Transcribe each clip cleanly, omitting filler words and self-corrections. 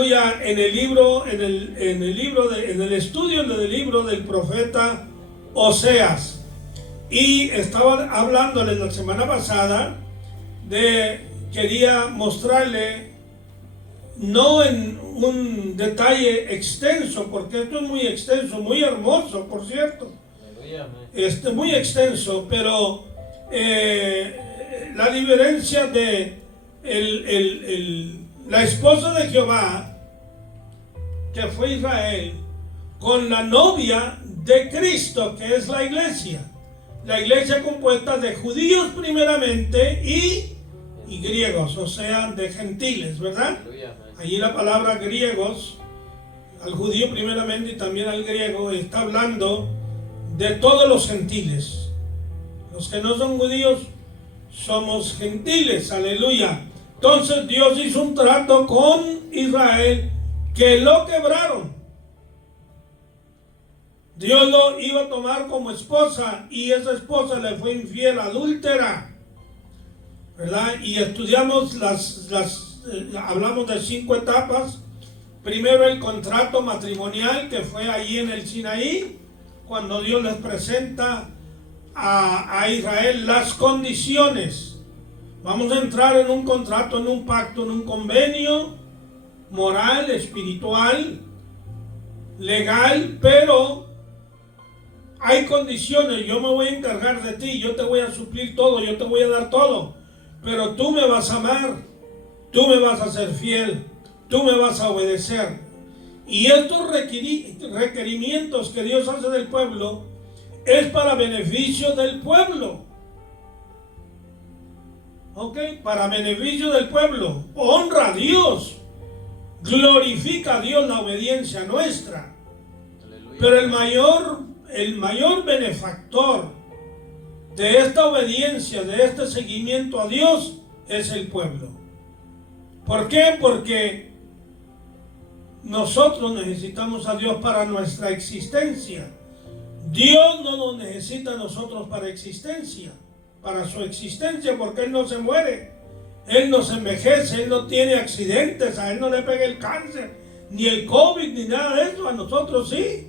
En el estudio del libro del profeta Oseas, y estaba hablándole la semana pasada quería mostrarle, no en un detalle extenso, porque esto es muy extenso, muy hermoso, por cierto, muy extenso, pero la diferencia de la esposa de Jehová, que fue Israel, con la novia de Cristo, que es la iglesia compuesta de judíos primeramente y griegos, o sea, de gentiles, ¿verdad? Allí la palabra griegos, al judío primeramente y también al griego, está hablando de todos los gentiles. Los que no son judíos somos gentiles, aleluya. Entonces Dios hizo un trato con Israel que lo quebraron. Dios lo iba a tomar como esposa y esa esposa le fue infiel, adúltera, ¿verdad? Y estudiamos hablamos de 5 etapas. Primero el contrato matrimonial, que fue allí en el Sinaí, cuando Dios les presenta a Israel las condiciones. Vamos a entrar en un contrato, en un pacto, en un convenio moral, espiritual, legal, pero hay condiciones. Yo me voy a encargar de ti, yo te voy a suplir todo, yo te voy a dar todo, pero tú me vas a amar, tú me vas a ser fiel, tú me vas a obedecer. Y estos requerimientos que Dios hace del pueblo es para beneficio del pueblo. ¿Ok? Para beneficio del pueblo. Honra a Dios. Glorifica a Dios la obediencia nuestra. Aleluya. Pero el mayor benefactor de esta obediencia, de este seguimiento a Dios, es el pueblo. ¿Por qué? Porque nosotros necesitamos a Dios para nuestra existencia. Dios no nos necesita a nosotros para existencia, para su existencia, porque Él no se muere, Él no se envejece, Él no tiene accidentes, a Él no le pega el cáncer, ni el COVID, ni nada de eso. A nosotros sí.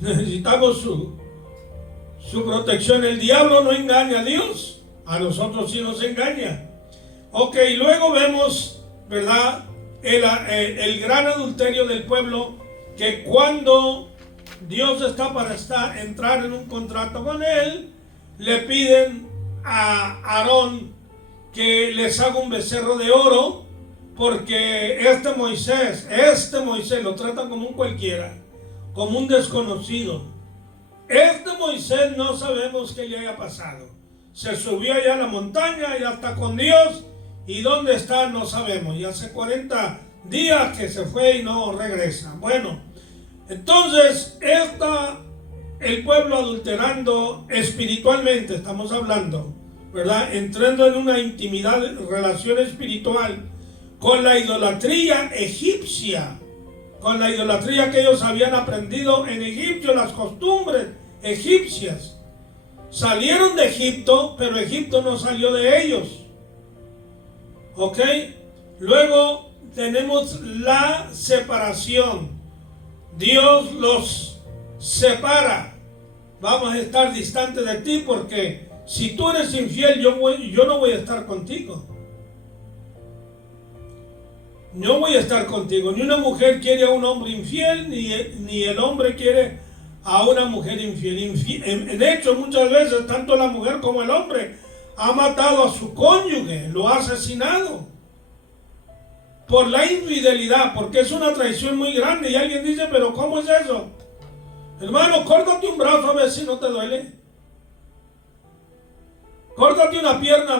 Necesitamos su protección. El diablo no engaña a Dios, a nosotros sí nos engaña. Ok, luego vemos, ¿verdad?, el gran adulterio del pueblo, que cuando Dios está para entrar en un contrato con él, le piden a Aarón que les haga un becerro de oro, porque este Moisés lo tratan como un cualquiera, como un desconocido. Este Moisés no sabemos qué le haya pasado. Se subió allá a la montaña, ya está con Dios, y dónde está no sabemos. Y hace 40 días que se fue y no regresa. Bueno, entonces el pueblo adulterando espiritualmente, estamos hablando, ¿verdad? Entrando en una intimidad, relación espiritual con la idolatría egipcia, con la idolatría que ellos habían aprendido en Egipto, las costumbres egipcias. Salieron de Egipto, pero Egipto no salió de ellos. ¿Ok? Luego tenemos la separación. Dios los separa. Vamos a estar distantes de ti, porque si tú eres infiel, yo no voy a estar contigo. No voy a estar contigo. Ni una mujer quiere a un hombre infiel, ni el hombre quiere a una mujer infiel. En hecho, muchas veces, tanto la mujer como el hombre ha matado a su cónyuge, lo ha asesinado por la infidelidad, porque es una traición muy grande. Y alguien dice, pero ¿cómo es eso? Hermano, córtate un brazo a ver si no te duele. Córtate una pierna,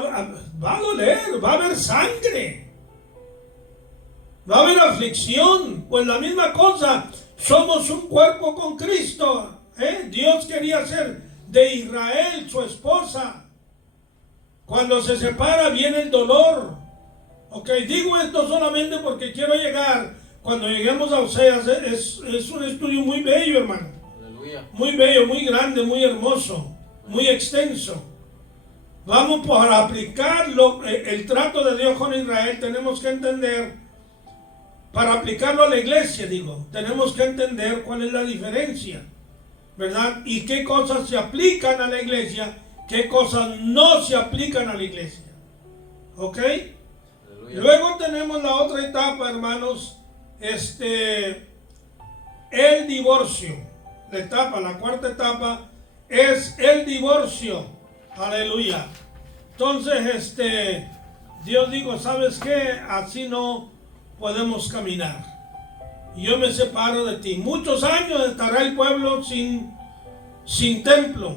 va a doler, va a haber sangre, va a haber aflicción. Pues la misma cosa, somos un cuerpo con Cristo. Dios quería hacer de Israel su esposa. Cuando se separa viene el dolor. Ok, digo esto solamente porque quiero llegar, cuando lleguemos a Oseas, es un estudio muy bello, hermano. Aleluya. Muy bello, muy grande, muy hermoso, muy extenso. Vamos, para aplicarlo, el trato de Dios con Israel, tenemos que entender para aplicarlo a la iglesia, digo, tenemos que entender cuál es la diferencia, ¿verdad? Y qué cosas se aplican a la iglesia, qué cosas no se aplican a la iglesia. ¿Ok? Aleluya. Luego tenemos la otra etapa, hermanos, el divorcio. La cuarta etapa es el divorcio. Aleluya. Entonces, Dios dijo, ¿sabes qué? Así no podemos caminar. Yo me separo de ti. Muchos años estará el pueblo sin templo.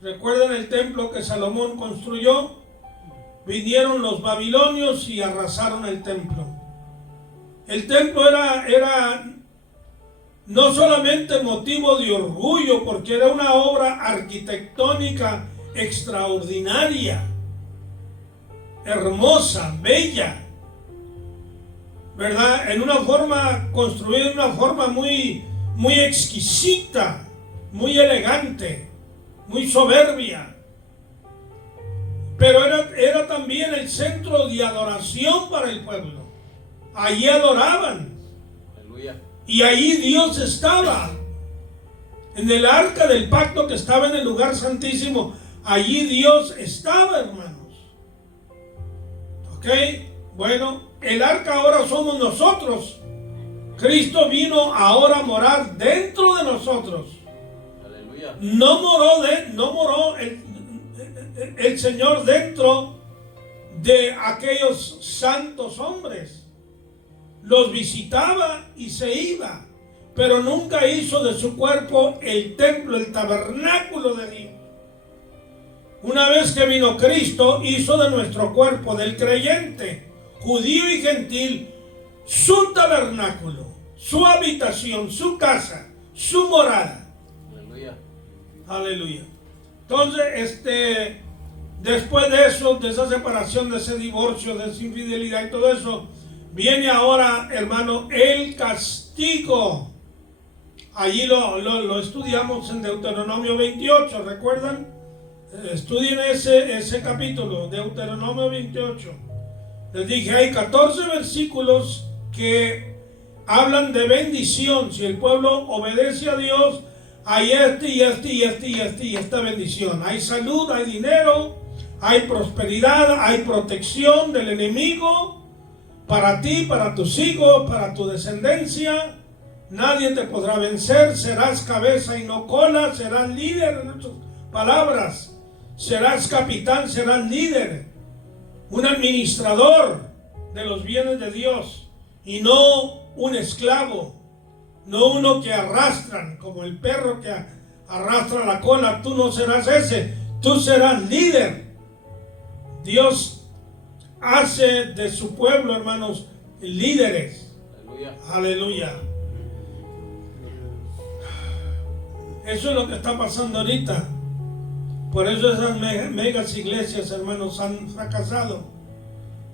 ¿Recuerdan el templo que Salomón construyó? Vinieron los babilonios y arrasaron el templo. El templo era no solamente motivo de orgullo, porque era una obra arquitectónica extraordinaria, hermosa, bella, ¿verdad? Construida de una forma muy, muy exquisita, muy elegante, muy soberbia. Pero era también el centro de adoración para el pueblo. Allí adoraban. Aleluya. Y allí Dios estaba. En el arca del pacto que estaba en el lugar santísimo, allí Dios estaba, hermanos. ¿Ok? Bueno, el arca ahora somos nosotros. Cristo vino ahora a morar dentro de nosotros. Aleluya. No moró el Señor dentro de aquellos santos hombres. Los visitaba y se iba, pero nunca hizo de su cuerpo el templo, el tabernáculo de Dios. Una vez que vino Cristo, hizo de nuestro cuerpo, del creyente, judío y gentil, su tabernáculo, su habitación, su casa, su morada. Aleluya. Aleluya. Entonces, después de eso, de esa separación, de ese divorcio, de esa infidelidad y todo eso, viene ahora, hermano, el castigo. Allí lo estudiamos en Deuteronomio 28, ¿recuerdan? Estudien ese capítulo, Deuteronomio 28. Les dije, hay 14 versículos que hablan de bendición. Si el pueblo obedece a Dios, hay esta bendición. Hay salud, hay dinero, hay prosperidad, hay protección del enemigo. Para ti, para tus hijos, para tu descendencia, nadie te podrá vencer. Serás cabeza y no cola, serás líder, en otras palabras. Serás capitán, serás líder, un administrador de los bienes de Dios y no un esclavo, no uno que arrastran, como el perro que arrastra la cola. Tú no serás ese, tú serás líder. Dios hace de su pueblo, hermanos, líderes. Aleluya. Aleluya. Eso es lo que está pasando ahorita. Por eso esas megas iglesias, hermanos, han fracasado.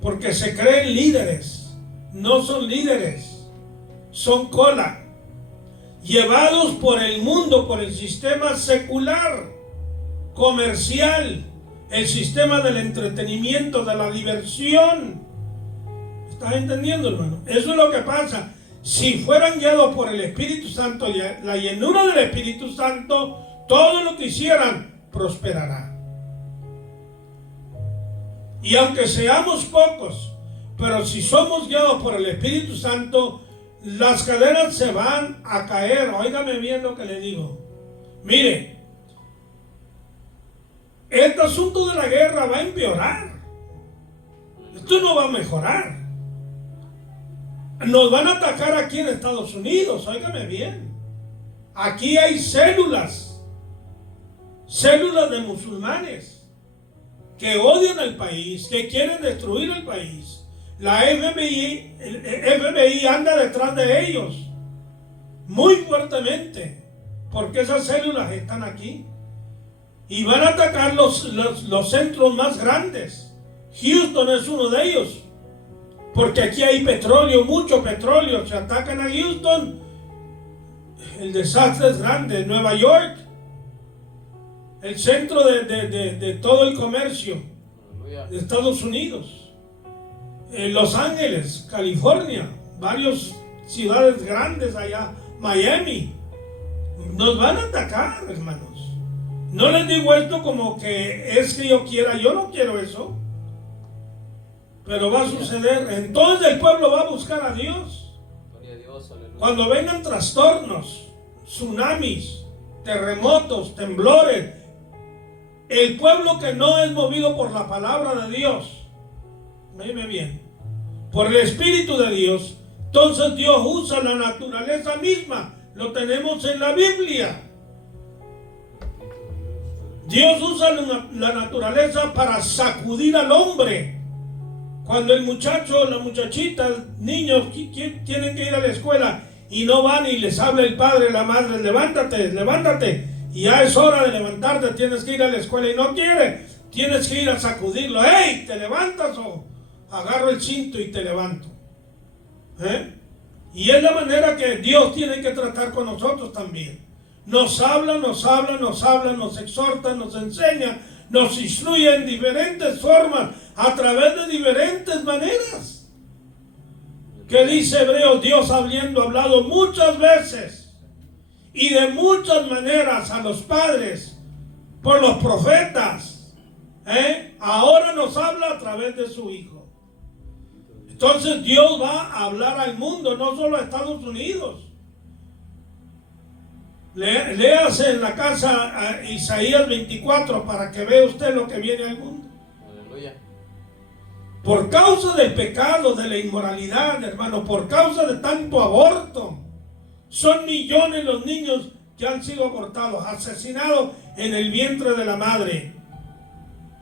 Porque se creen líderes. No son líderes. Son cola. Llevados por el mundo, por el sistema secular, comercial, el sistema del entretenimiento, de la diversión. ¿Estás entendiendo, hermano? Eso es lo que pasa. Si fueran guiados por el Espíritu Santo, la llenura del Espíritu Santo, todo lo que hicieran prosperará. Y aunque seamos pocos, pero si somos guiados por el Espíritu Santo, las cadenas se van a caer. Óigame bien lo que le digo. Mire, este asunto de la guerra va a empeorar. Esto no va a mejorar. Nos van a atacar aquí en Estados Unidos, óigame bien. Aquí hay células de musulmanes que odian al país, que quieren destruir el país. La FBI anda detrás de ellos muy fuertemente, porque esas células están aquí. Y van a atacar los centros más grandes. Houston es uno de ellos. Porque aquí hay petróleo, mucho petróleo. Se atacan a Houston, el desastre es grande. Nueva York, el centro de todo el comercio de Estados Unidos. Los Ángeles, California, varias ciudades grandes allá, Miami. Nos van a atacar, hermanos. No les digo esto como que es que yo quiera, yo no quiero eso. Pero va a suceder. Entonces el pueblo va a buscar a Dios. Cuando vengan trastornos, tsunamis, terremotos, temblores, el pueblo que no es movido por la palabra de Dios, oíme bien, por el Espíritu de Dios, entonces Dios usa la naturaleza misma. Lo tenemos en la Biblia. Dios usa la naturaleza para sacudir al hombre. Cuando el muchacho, la muchachita, niños tienen que ir a la escuela y no van y les habla el padre, la madre, levántate, levántate. Y ya es hora de levantarte, tienes que ir a la escuela y no quiere. Tienes que ir a sacudirlo. ¡Hey! ¿Te levantas o agarro el cinto y te levanto? Y es la manera que Dios tiene que tratar con nosotros también. Nos habla, nos exhorta, nos enseña, nos instruye en diferentes formas, a través de diferentes maneras. ¿Qué dice Hebreos? Dios habiendo hablado muchas veces y de muchas maneras a los padres por los profetas, ahora nos habla a través de su Hijo. Entonces Dios va a hablar al mundo, no solo a Estados Unidos. Léase en la casa a Isaías 24 para que vea usted lo que viene al mundo. Aleluya. Por causa del pecado, de la inmoralidad, hermano, por causa de tanto aborto, son millones los niños que han sido abortados, asesinados en el vientre de la madre.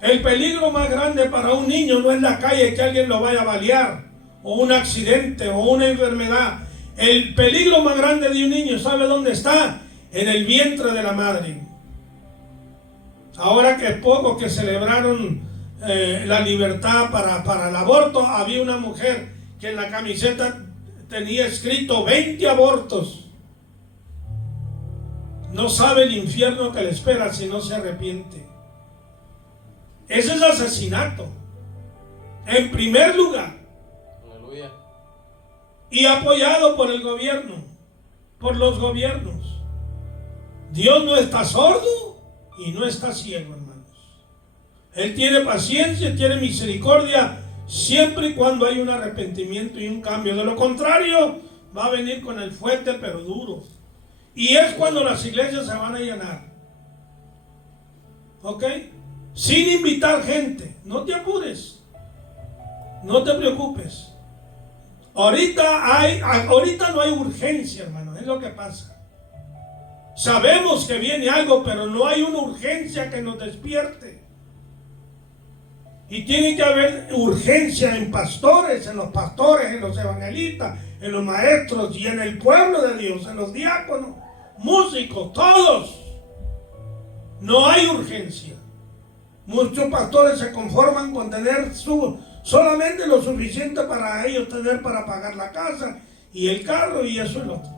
El peligro más grande para un niño no es la calle, que alguien lo vaya a balear, o un accidente, o una enfermedad. El peligro más grande de un niño, ¿sabe dónde está? En el vientre de la madre. Ahora que poco que celebraron la libertad para el aborto, había una mujer que en la camiseta tenía escrito 20 abortos. No sabe el infierno que le espera si no se arrepiente. Ese es asesinato, en primer lugar. Aleluya. Y apoyado por el gobierno, por los gobiernos. Dios no está sordo y no está ciego, hermanos. Él tiene paciencia, tiene misericordia, siempre y cuando hay un arrepentimiento y un cambio. De lo contrario, va a venir con el fuerte pero duro. Y es cuando las iglesias se van a llenar. ¿Ok? Sin invitar gente. No te apures. No te preocupes. Ahorita no hay urgencia, hermano. Es lo que pasa. Sabemos que viene algo, pero no hay una urgencia que nos despierte. Y tiene que haber urgencia en pastores, en los evangelistas, en los maestros y en el pueblo de Dios, en los diáconos, músicos, todos. No hay urgencia. Muchos pastores se conforman con tener solamente lo suficiente para ellos tener para pagar la casa y el carro y eso es lo otro.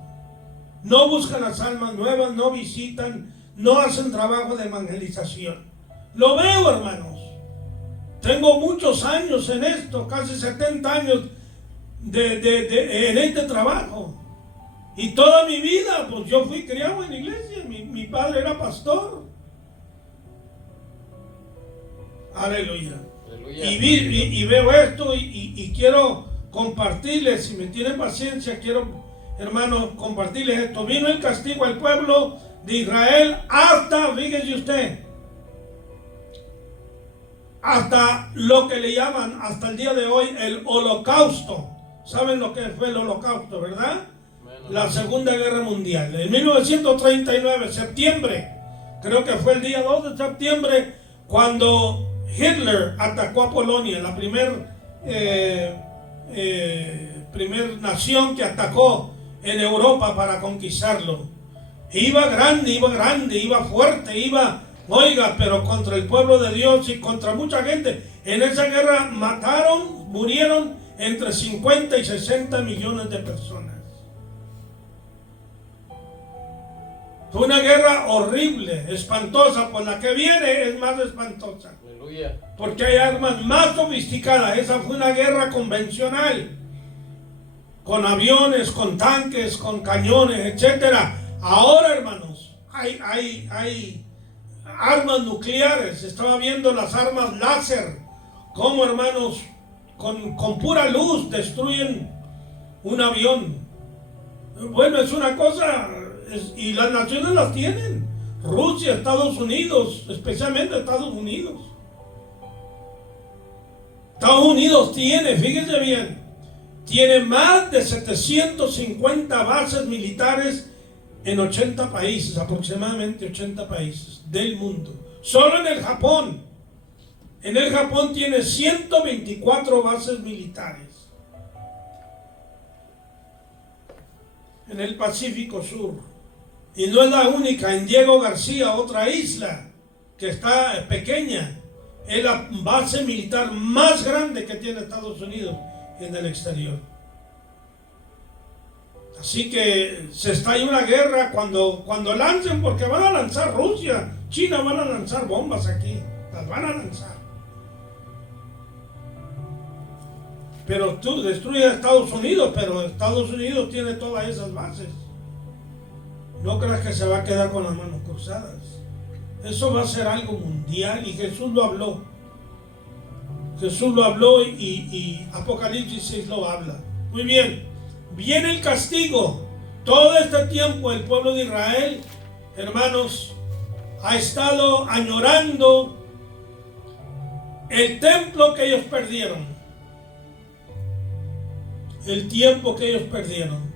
No buscan las almas nuevas, no visitan, no hacen trabajo de evangelización. Lo veo, hermanos. Tengo muchos años en esto, casi 70 años en este trabajo. Y toda mi vida, pues yo fui criado en la iglesia. Mi padre era pastor. Aleluya. Y veo esto y quiero compartirles, si me tienen paciencia, quiero, hermanos, compartirles esto. Vino el castigo al pueblo de Israel hasta, fíjese usted, hasta lo que le llaman hasta el día de hoy el holocausto. ¿Saben lo que fue el holocausto, verdad? La Segunda Guerra Mundial. En 1939, septiembre, creo que fue el día 2 de septiembre, cuando Hitler atacó a Polonia, la primer nación que atacó en Europa para conquistarlo. Iba grande, iba fuerte, oiga, pero contra el pueblo de Dios y contra mucha gente. En esa guerra murieron entre 50 y 60 millones de personas. Fue una guerra horrible, espantosa, por la que viene es más espantosa. Aleluya. Porque hay armas más sofisticadas. Esa fue una guerra convencional. con aviones, con tanques, con cañones, etcétera. Ahora, hermanos, hay armas nucleares. Estaba viendo las armas láser, como, hermanos, con pura luz destruyen un avión. Bueno, es una cosa, y las naciones las tienen. Rusia, Estados Unidos, especialmente Estados Unidos. Estados Unidos tiene, fíjense bien, tiene más de 750 bases militares en 80 países, aproximadamente 80 países del mundo. Solo en el Japón. En el Japón tiene 124 bases militares. En el Pacífico Sur. Y no es la única. En Diego García, otra isla que está pequeña, es la base militar más grande que tiene Estados Unidos en el exterior. Así que se está ahí una guerra cuando lancen, porque van a lanzar Rusia, China van a lanzar bombas aquí, las van a lanzar. Pero tú destruyes a Estados Unidos, pero Estados Unidos tiene todas esas bases. No creas que se va a quedar con las manos cruzadas. Eso va a ser algo mundial y Jesús lo habló. Jesús lo habló y Apocalipsis 6 lo habla. Muy bien, viene el castigo. Todo este tiempo el pueblo de Israel, hermanos, ha estado añorando el templo que ellos perdieron. El tiempo que ellos perdieron.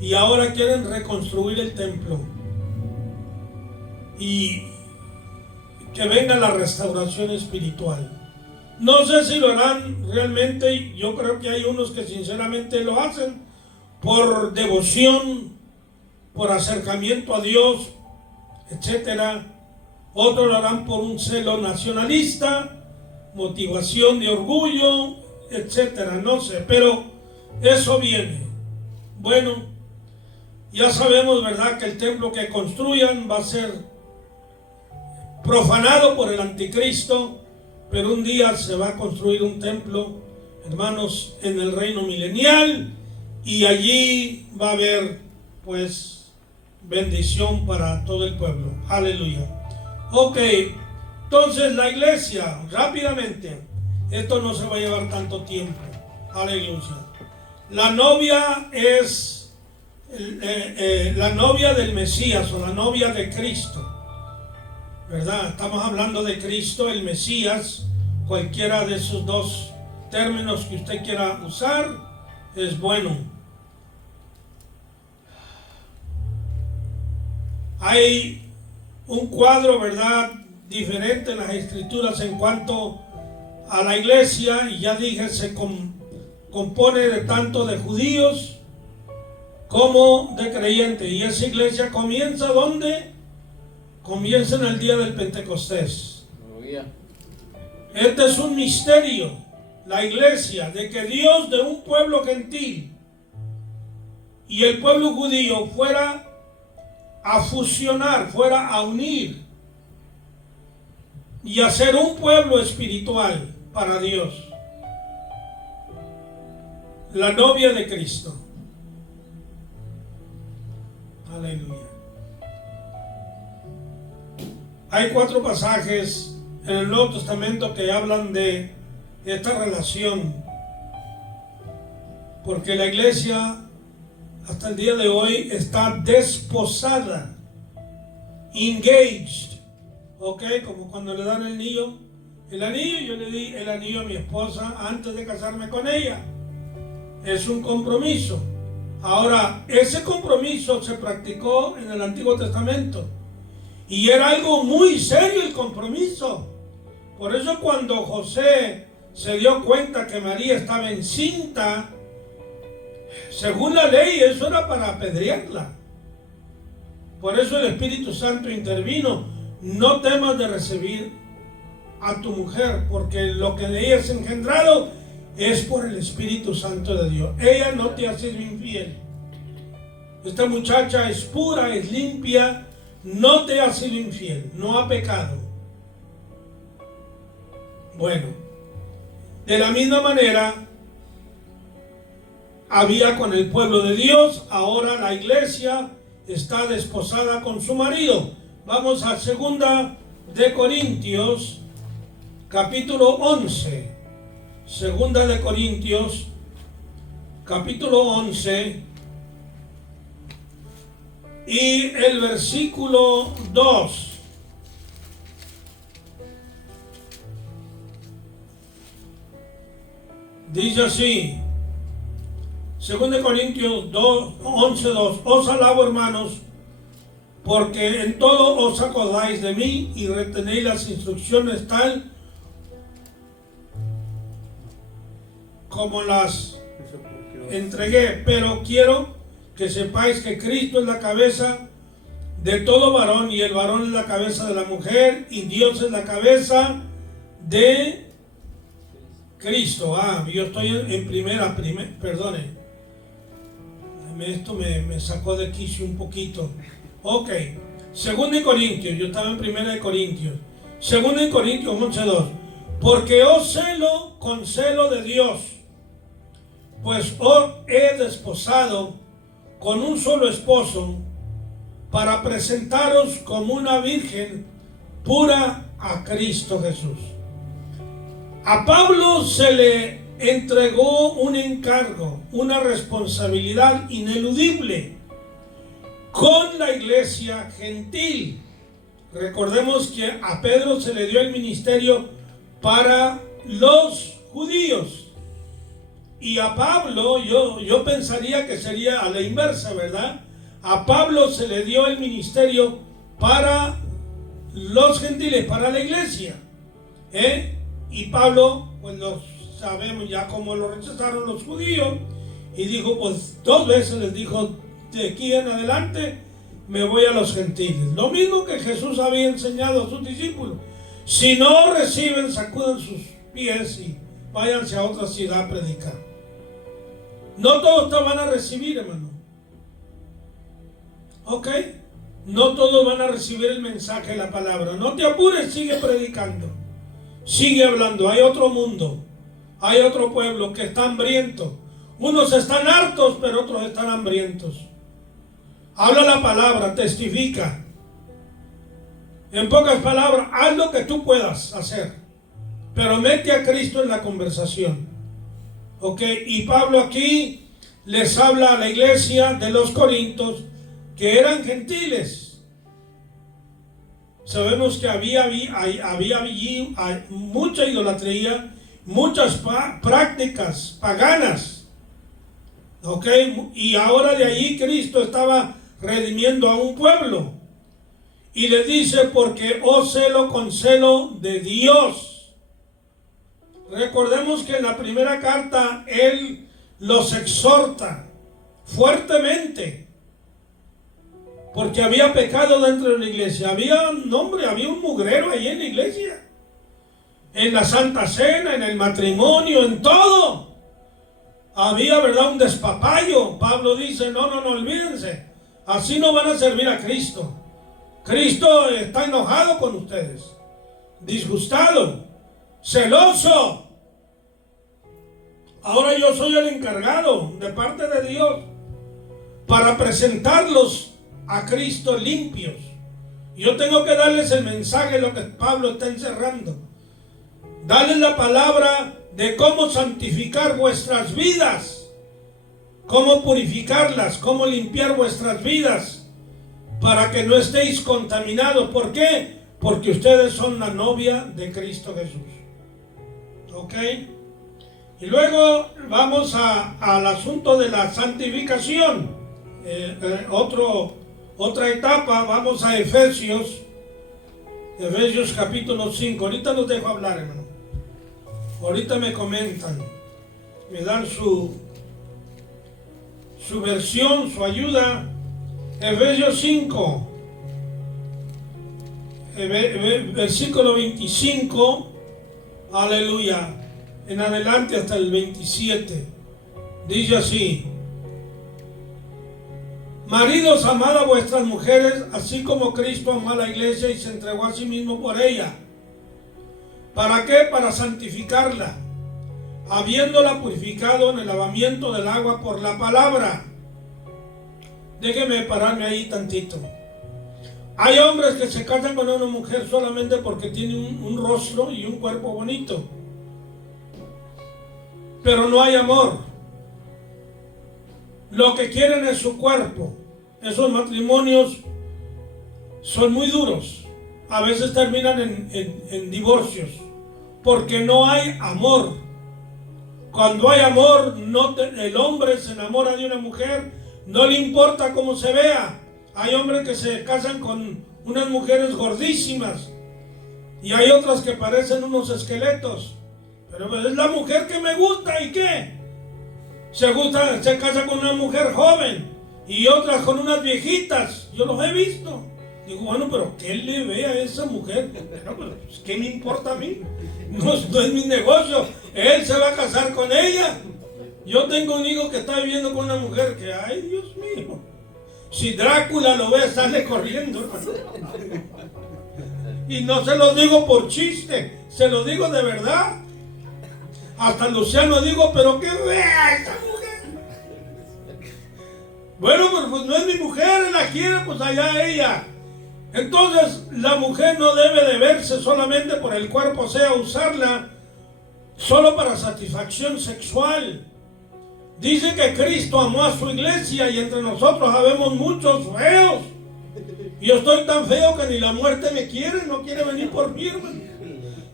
Y ahora quieren reconstruir el templo. Y que venga la restauración espiritual. No sé si lo harán realmente. Yo creo que hay unos que sinceramente lo hacen por devoción, por acercamiento a Dios, etcétera. Otros lo harán por un celo nacionalista, motivación de orgullo, etcétera. No sé, pero eso viene. Bueno, ya sabemos, ¿verdad?, que el templo que construyan va a ser profanado por el anticristo, pero un día se va a construir un templo, hermanos, en el reino milenial, y allí va a haber, pues, bendición para todo el pueblo. Aleluya. Ok, entonces la iglesia, rápidamente, esto no se va a llevar tanto tiempo. Aleluya. La novia es la novia del Mesías, o la novia de Cristo, ¿verdad? Estamos hablando de Cristo, el Mesías. Cualquiera de esos dos términos que usted quiera usar es bueno. Hay un cuadro, ¿verdad?, diferente en las escrituras en cuanto a la iglesia, y ya dije, se compone de tanto de judíos como de creyentes, y esa iglesia comienza ¿dónde? Comienza en el día del Pentecostés. Este es un misterio, la iglesia, de que Dios de un pueblo gentil y el pueblo judío fuera a fusionar, fuera a unir y a ser un pueblo espiritual para Dios. La novia de Cristo. Aleluya. Hay 4 pasajes en el Nuevo Testamento que hablan de esta relación, porque la iglesia hasta el día de hoy está desposada, engaged, ok, como cuando le dan el anillo. Yo le di el anillo a mi esposa antes de casarme con ella. Es un compromiso. Ahora, ese compromiso se practicó en el Antiguo Testamento y era algo muy serio el compromiso. Por eso cuando José se dio cuenta que María estaba encinta, según la ley eso era para apedrearla. Por eso el Espíritu Santo intervino. No temas de recibir a tu mujer, porque lo que de ella es engendrado es por el Espíritu Santo de Dios. Ella no te ha sido infiel. Esta muchacha es pura, es limpia, no te ha sido infiel, no ha pecado. Bueno, de la misma manera, había con el pueblo de Dios. Ahora la iglesia está desposada con su marido. Vamos a 2 de Corintios, capítulo 11. 2 de Corintios, capítulo 11, y el versículo 2. Dice así, 2 de Corintios 11, 2. Os alabo, hermanos, porque en todo os acordáis de mí y retenéis las instrucciones tal como las entregué. Pero quiero que sepáis que Cristo es la cabeza de todo varón, y el varón es la cabeza de la mujer, y Dios es la cabeza de Cristo. Yo estoy en primera, perdone. Esto me sacó de quicio un poquito. Ok. 2 de Corintios, yo estaba en 1 de Corintios. 2 de Corintios 11:2. Porque os celo con celo de Dios, pues os he desposado con un solo esposo, para presentaros como una virgen pura a Cristo Jesús. A Pablo se le entregó un encargo, una responsabilidad ineludible con la iglesia gentil. Recordemos que a Pedro se le dio el ministerio para los judíos, y a Pablo yo pensaría que sería a la inversa, ¿verdad? A Pablo se le dio el ministerio para los gentiles, para la iglesia, y Pablo, pues lo sabemos ya cómo lo rechazaron los judíos, y dijo, pues 2 veces les dijo, de aquí en adelante me voy a los gentiles. Lo mismo que Jesús había enseñado a sus discípulos: si no reciben, sacudan sus pies y váyanse a otra ciudad a predicar. No todos te van a recibir, hermano. ¿Ok? No todos van a recibir el mensaje, la palabra. No te apures, sigue predicando. Sigue hablando. Hay otro mundo. Hay otro pueblo que está hambriento. Unos están hartos, pero otros están hambrientos. Habla la palabra, testifica. En pocas palabras, haz lo que tú puedas hacer, pero mete a Cristo en la conversación. ¿Ok? Y Pablo aquí les habla a la iglesia de los Corintios, que eran gentiles. Sabemos que había allí mucha idolatría, muchas prácticas paganas. ¿Ok? Y ahora de allí Cristo estaba redimiendo a un pueblo. Y le dice, porque os celo con celo de Dios. Recordemos que en la primera carta Él los exhorta fuertemente, porque había pecado dentro de la iglesia. Había un mugrero ahí en la iglesia. En la Santa Cena, en el matrimonio, en todo. Había, ¿verdad?, un despapayo. Pablo dice, no olvídense. Así no van a servir a Cristo. Cristo está enojado con ustedes, disgustado, celoso. Ahora yo soy el encargado de parte de Dios para presentarlos a Cristo limpios. Yo tengo que darles el mensaje, lo que Pablo está encerrando. Darles la palabra de cómo santificar vuestras vidas, cómo purificarlas, cómo limpiar vuestras vidas, para que no estéis contaminados. ¿Por qué? Porque ustedes son la novia de Cristo Jesús. ¿Ok? Y luego vamos al asunto de la santificación. Otra etapa, vamos a Efesios capítulo 5. Ahorita los dejo hablar, hermano. Ahorita me comentan, me dan su versión, su ayuda. Efesios 5, versículo 25, aleluya, en adelante hasta el 27, dice así: maridos, amad a vuestras mujeres, así como Cristo amó a la iglesia y se entregó a sí mismo por ella. ¿Para qué? Para santificarla, habiéndola purificado en el lavamiento del agua por la palabra. Déjeme pararme ahí tantito. Hay hombres que se casan con una mujer solamente porque tiene un rostro y un cuerpo bonito, pero no hay amor. Lo que quieren es su cuerpo. Esos matrimonios son muy duros. A veces terminan en divorcios porque no hay amor. Cuando hay amor, el hombre se enamora de una mujer, no le importa cómo se vea. Hay hombres que se casan con unas mujeres gordísimas y hay otras que parecen unos esqueletos. Pero pues es la mujer que me gusta, ¿y qué? Se casa con una mujer joven y otras con unas viejitas. Yo los he visto. Digo, bueno, pero ¿qué le ve a esa mujer? Pero, pues, ¿qué me importa a mí? No es mi negocio. Él se va a casar con ella. Yo tengo un hijo que está viviendo con una mujer que, ay, Dios mío. Si Drácula lo ve, sale corriendo, hermano. Y no se lo digo por chiste, se lo digo de verdad. Hasta Luciano digo, pero ¿qué vea esta mujer? Bueno, pues no es mi mujer, él la quiere, pues allá ella. Entonces, la mujer no debe de verse solamente por el cuerpo, o sea, usarla solo para satisfacción sexual. Dice que Cristo amó a su iglesia y entre nosotros habemos muchos feos. Y yo estoy tan feo que ni la muerte me quiere, no quiere venir por mí, hermano.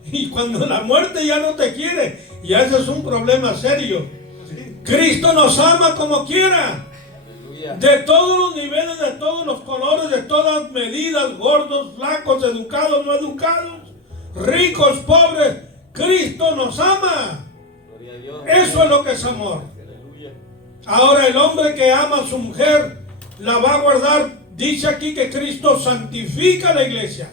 Y cuando la muerte ya no te quiere, ya ese es un problema serio. Cristo nos ama como quiera. De todos los niveles, de todos los colores, de todas medidas, gordos, flacos, educados, no educados, ricos, pobres. Cristo nos ama. Eso es lo que es amor. Ahora el hombre que ama a su mujer la va a guardar. Dice aquí que Cristo santifica a la iglesia.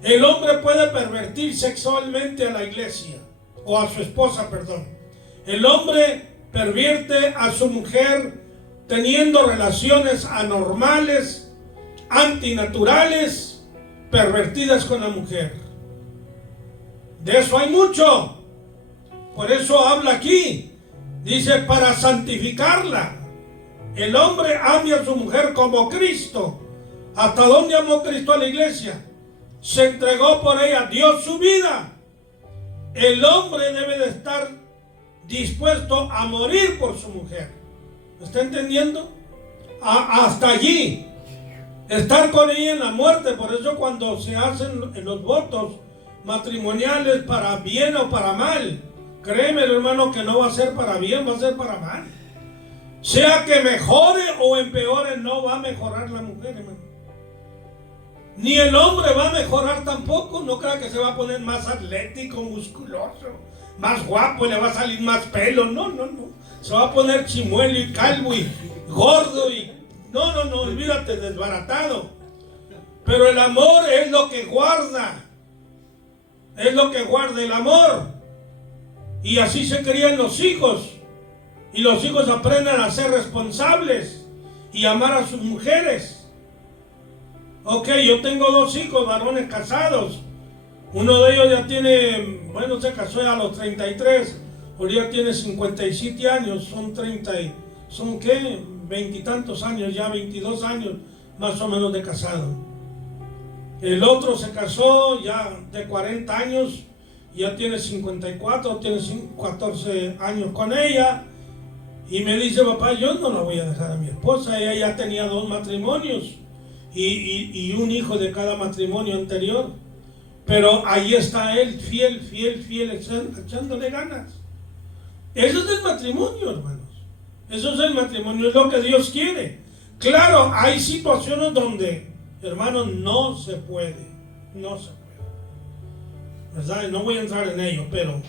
El hombre puede pervertir sexualmente a la iglesia o a su esposa, perdón. El hombre pervierte a su mujer teniendo relaciones anormales, antinaturales, pervertidas con la mujer. De eso hay mucho. Por eso habla aquí. Dice, para santificarla. El hombre ame a su mujer como Cristo. ¿Hasta dónde amó Cristo a la iglesia? Se entregó por ella, dio su vida. El hombre debe de estar dispuesto a morir por su mujer. ¿Me está entendiendo? Hasta allí. Estar con ella en la muerte. Por eso cuando se hacen los votos matrimoniales para bien o para mal, créeme, hermano, que no va a ser para bien, va a ser para mal. Sea que mejore o empeore, no va a mejorar la mujer, hermano. Ni el hombre va a mejorar tampoco. No crea que se va a poner más atlético, musculoso, más guapo y le va a salir más pelo. No. Se va a poner chimuelo y calvo y gordo y... No, olvídate, desbaratado. Pero el amor es lo que guarda. Es lo que guarda el amor. Y así se crían los hijos. Y los hijos aprenden a ser responsables y amar a sus mujeres. Ok, yo tengo 2 hijos, varones casados. Uno de ellos ya tiene, bueno, se casó a los 33. Ahorita tiene 57 años, son ¿qué? 20 y tantos años, ya 22 años más o menos de casado. El otro se casó ya de 40 años, ya tiene 54, tiene 14 años con ella. Y me dice, papá, yo no la voy a dejar a mi esposa, ella ya tenía 2 matrimonios y un hijo de cada matrimonio anterior. Pero ahí está él, fiel, echándole ganas. Eso es el matrimonio, hermanos. Eso es el matrimonio, es lo que Dios quiere. Claro, hay situaciones donde, hermanos, no se puede. ¿Verdad? No voy a entrar en ello, pero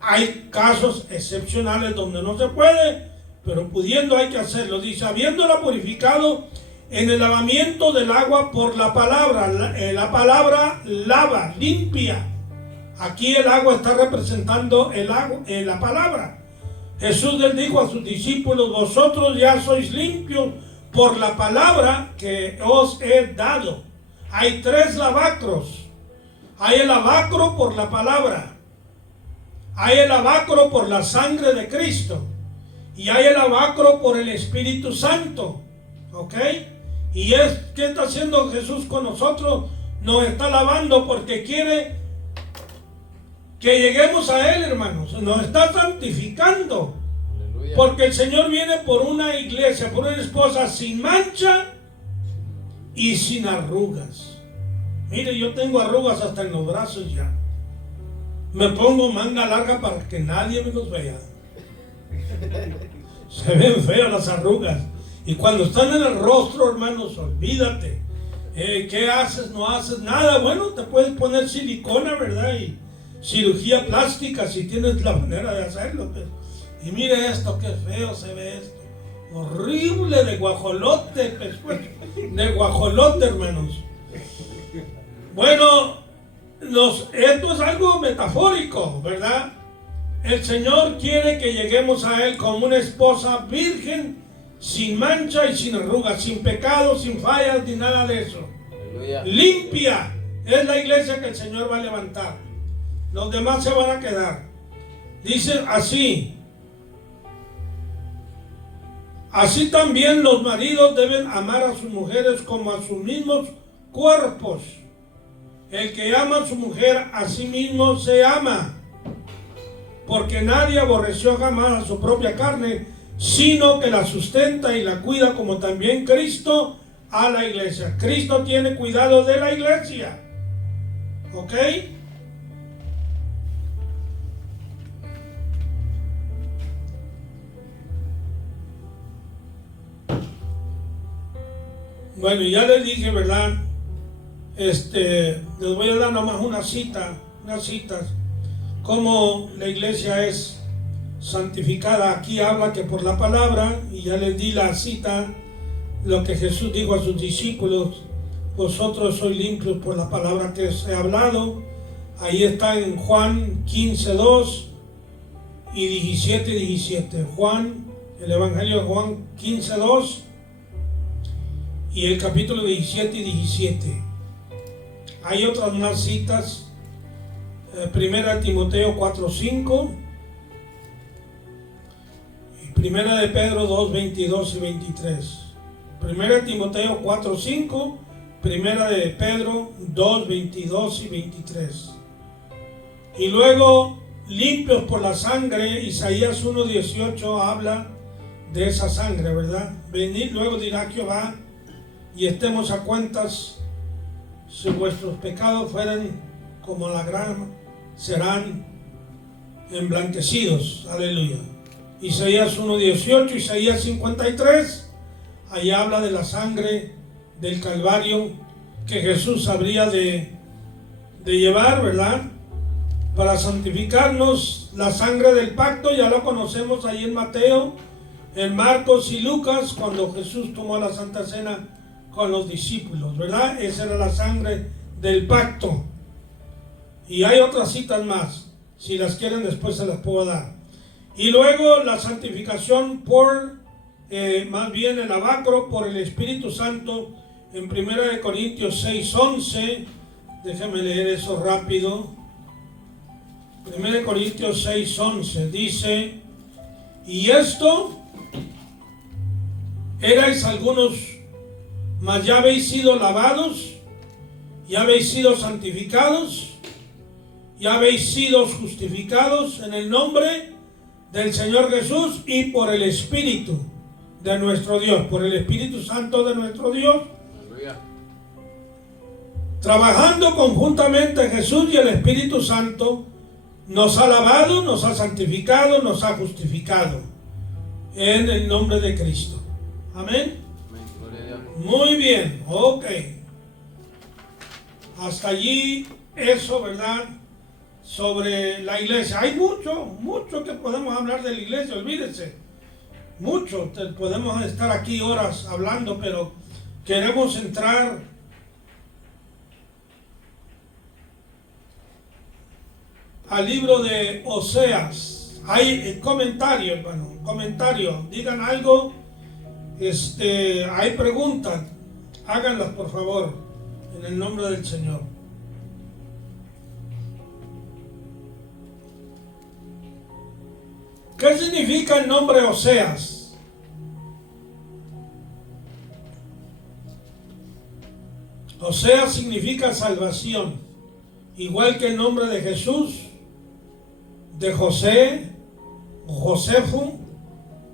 hay casos excepcionales donde no se puede, pero pudiendo hay que hacerlo. Dice, habiéndola purificado en el lavamiento del agua por la palabra. La palabra lava, limpia. Aquí el agua está representando la palabra. Jesús les dijo a sus discípulos, vosotros ya sois limpios por la palabra que os he dado. Hay 3 lavacros. Hay el lavacro por la palabra. Hay el lavacro por la sangre de Cristo y hay el lavacro por el Espíritu Santo. ¿Ok? Y ¿qué está haciendo Jesús con nosotros? Nos está lavando porque quiere que lleguemos a Él, hermanos. Nos está santificando. Aleluya. Porque el Señor viene por una iglesia, por una esposa sin mancha y sin arrugas. Mire, yo tengo arrugas hasta en los brazos ya. Me pongo manga larga para que nadie me los vea. Se ven feas las arrugas. Y cuando están en el rostro, hermanos, olvídate. ¿Qué haces? No haces nada. Bueno, te puedes poner silicona, ¿verdad? Y cirugía plástica si tienes la manera de hacerlo. Pues. Y mire esto, qué feo se ve esto. Horrible, de guajolote, pues, de guajolote, hermanos. Bueno, esto es algo metafórico, ¿verdad? El Señor quiere que lleguemos a Él como una esposa virgen, sin mancha y sin arrugas, sin pecado, sin fallas, ni nada de eso. Aleluya. Limpia es la iglesia que el Señor va a levantar. Los demás se van a quedar. Dice así. Así también los maridos deben amar a sus mujeres como a sus mismos cuerpos. El que ama a su mujer a sí mismo se ama, porque nadie aborreció jamás a su propia carne, sino que la sustenta y la cuida, como también Cristo a la iglesia. Cristo tiene cuidado de la iglesia. ¿Ok? Bueno, ya les dije, ¿verdad? Les voy a dar nomás unas citas, cómo la iglesia es santificada. Aquí habla que por la palabra, y ya les di la cita, lo que Jesús dijo a sus discípulos: vosotros sois limpios por la palabra que os he hablado. Ahí está en Juan 15:2 y 17:17. Juan, el Evangelio de Juan 15:2 y el capítulo 17 y 17. Hay otras más citas. Primera de Timoteo 4:5 y Primera de Pedro 2:22 y 23. Primera de Timoteo 4:5, Primera de Pedro 2:22 y 23. Y luego, limpios por la sangre. Isaías 1:18 habla de esa sangre, ¿verdad? Venid luego, dirá Jehová, y estemos a cuentas. Si vuestros pecados fueran como la grana, serán emblanquecidos. Aleluya. Isaías 1:18, Isaías 53, ahí habla de la sangre del Calvario que Jesús habría de llevar, ¿verdad? Para santificarnos. La sangre del pacto ya lo conocemos ahí en Mateo, en Marcos y Lucas, cuando Jesús tomó la Santa Cena con los discípulos, ¿verdad? Esa era la sangre del pacto. Y hay otras citas más, si las quieren después se las puedo dar. Y luego la santificación por, más bien el lavacro por el Espíritu Santo, en 1 Corintios 6:11, déjame leer eso rápido. 1 Corintios 6:11 dice: y esto erais algunos, mas ya habéis sido lavados, ya habéis sido santificados, ya habéis sido justificados en el nombre del Señor Jesús y por el Espíritu de nuestro Dios, por el Espíritu Santo de nuestro Dios. Aleluya. Trabajando conjuntamente Jesús y el Espíritu Santo nos ha lavado, nos ha santificado, nos ha justificado en el nombre de Cristo. Amén. Muy bien, ok. Hasta allí eso, ¿verdad? Sobre la iglesia. Hay mucho que podemos hablar de la iglesia, olvídense. Mucho, podemos estar aquí horas hablando, pero queremos entrar al libro de Oseas. Hay comentarios, hermano, comentario. Digan algo. Hay preguntas, háganlas por favor, en el nombre del Señor. ¿Qué significa el nombre Oseas? Oseas significa salvación, igual que el nombre de Jesús, de José, o Josefo,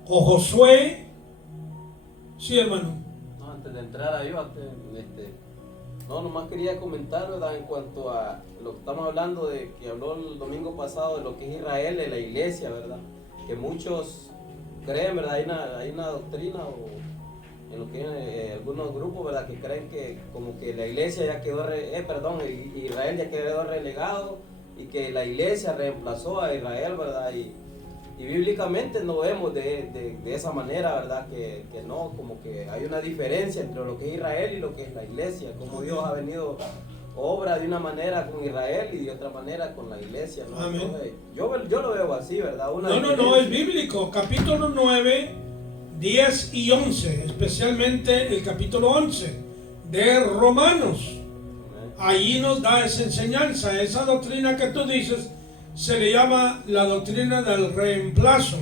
o Josué. Sí, hermano. No, antes de entrar ahí, nomás quería comentar, ¿verdad? En cuanto a lo que estamos hablando, de que habló el domingo pasado de lo que es Israel, de la iglesia, ¿verdad? Que muchos creen, ¿verdad? Hay una doctrina o en lo que algunos grupos, ¿verdad? Que creen que como que la iglesia ya quedó, Israel ya quedó relegado y que la iglesia reemplazó a Israel, ¿verdad? Y bíblicamente no vemos de esa manera, ¿verdad? Que no, como que hay una diferencia entre lo que es Israel y lo que es la iglesia, como Dios ha venido obra de una manera con Israel y de otra manera con la iglesia, ¿no? Entonces, yo lo veo así, ¿verdad? No, es bíblico. Capítulo 9, 10 y 11, especialmente el capítulo 11 de Romanos. Allí nos da esa enseñanza, esa doctrina que tú dices. Se le llama la doctrina del reemplazo,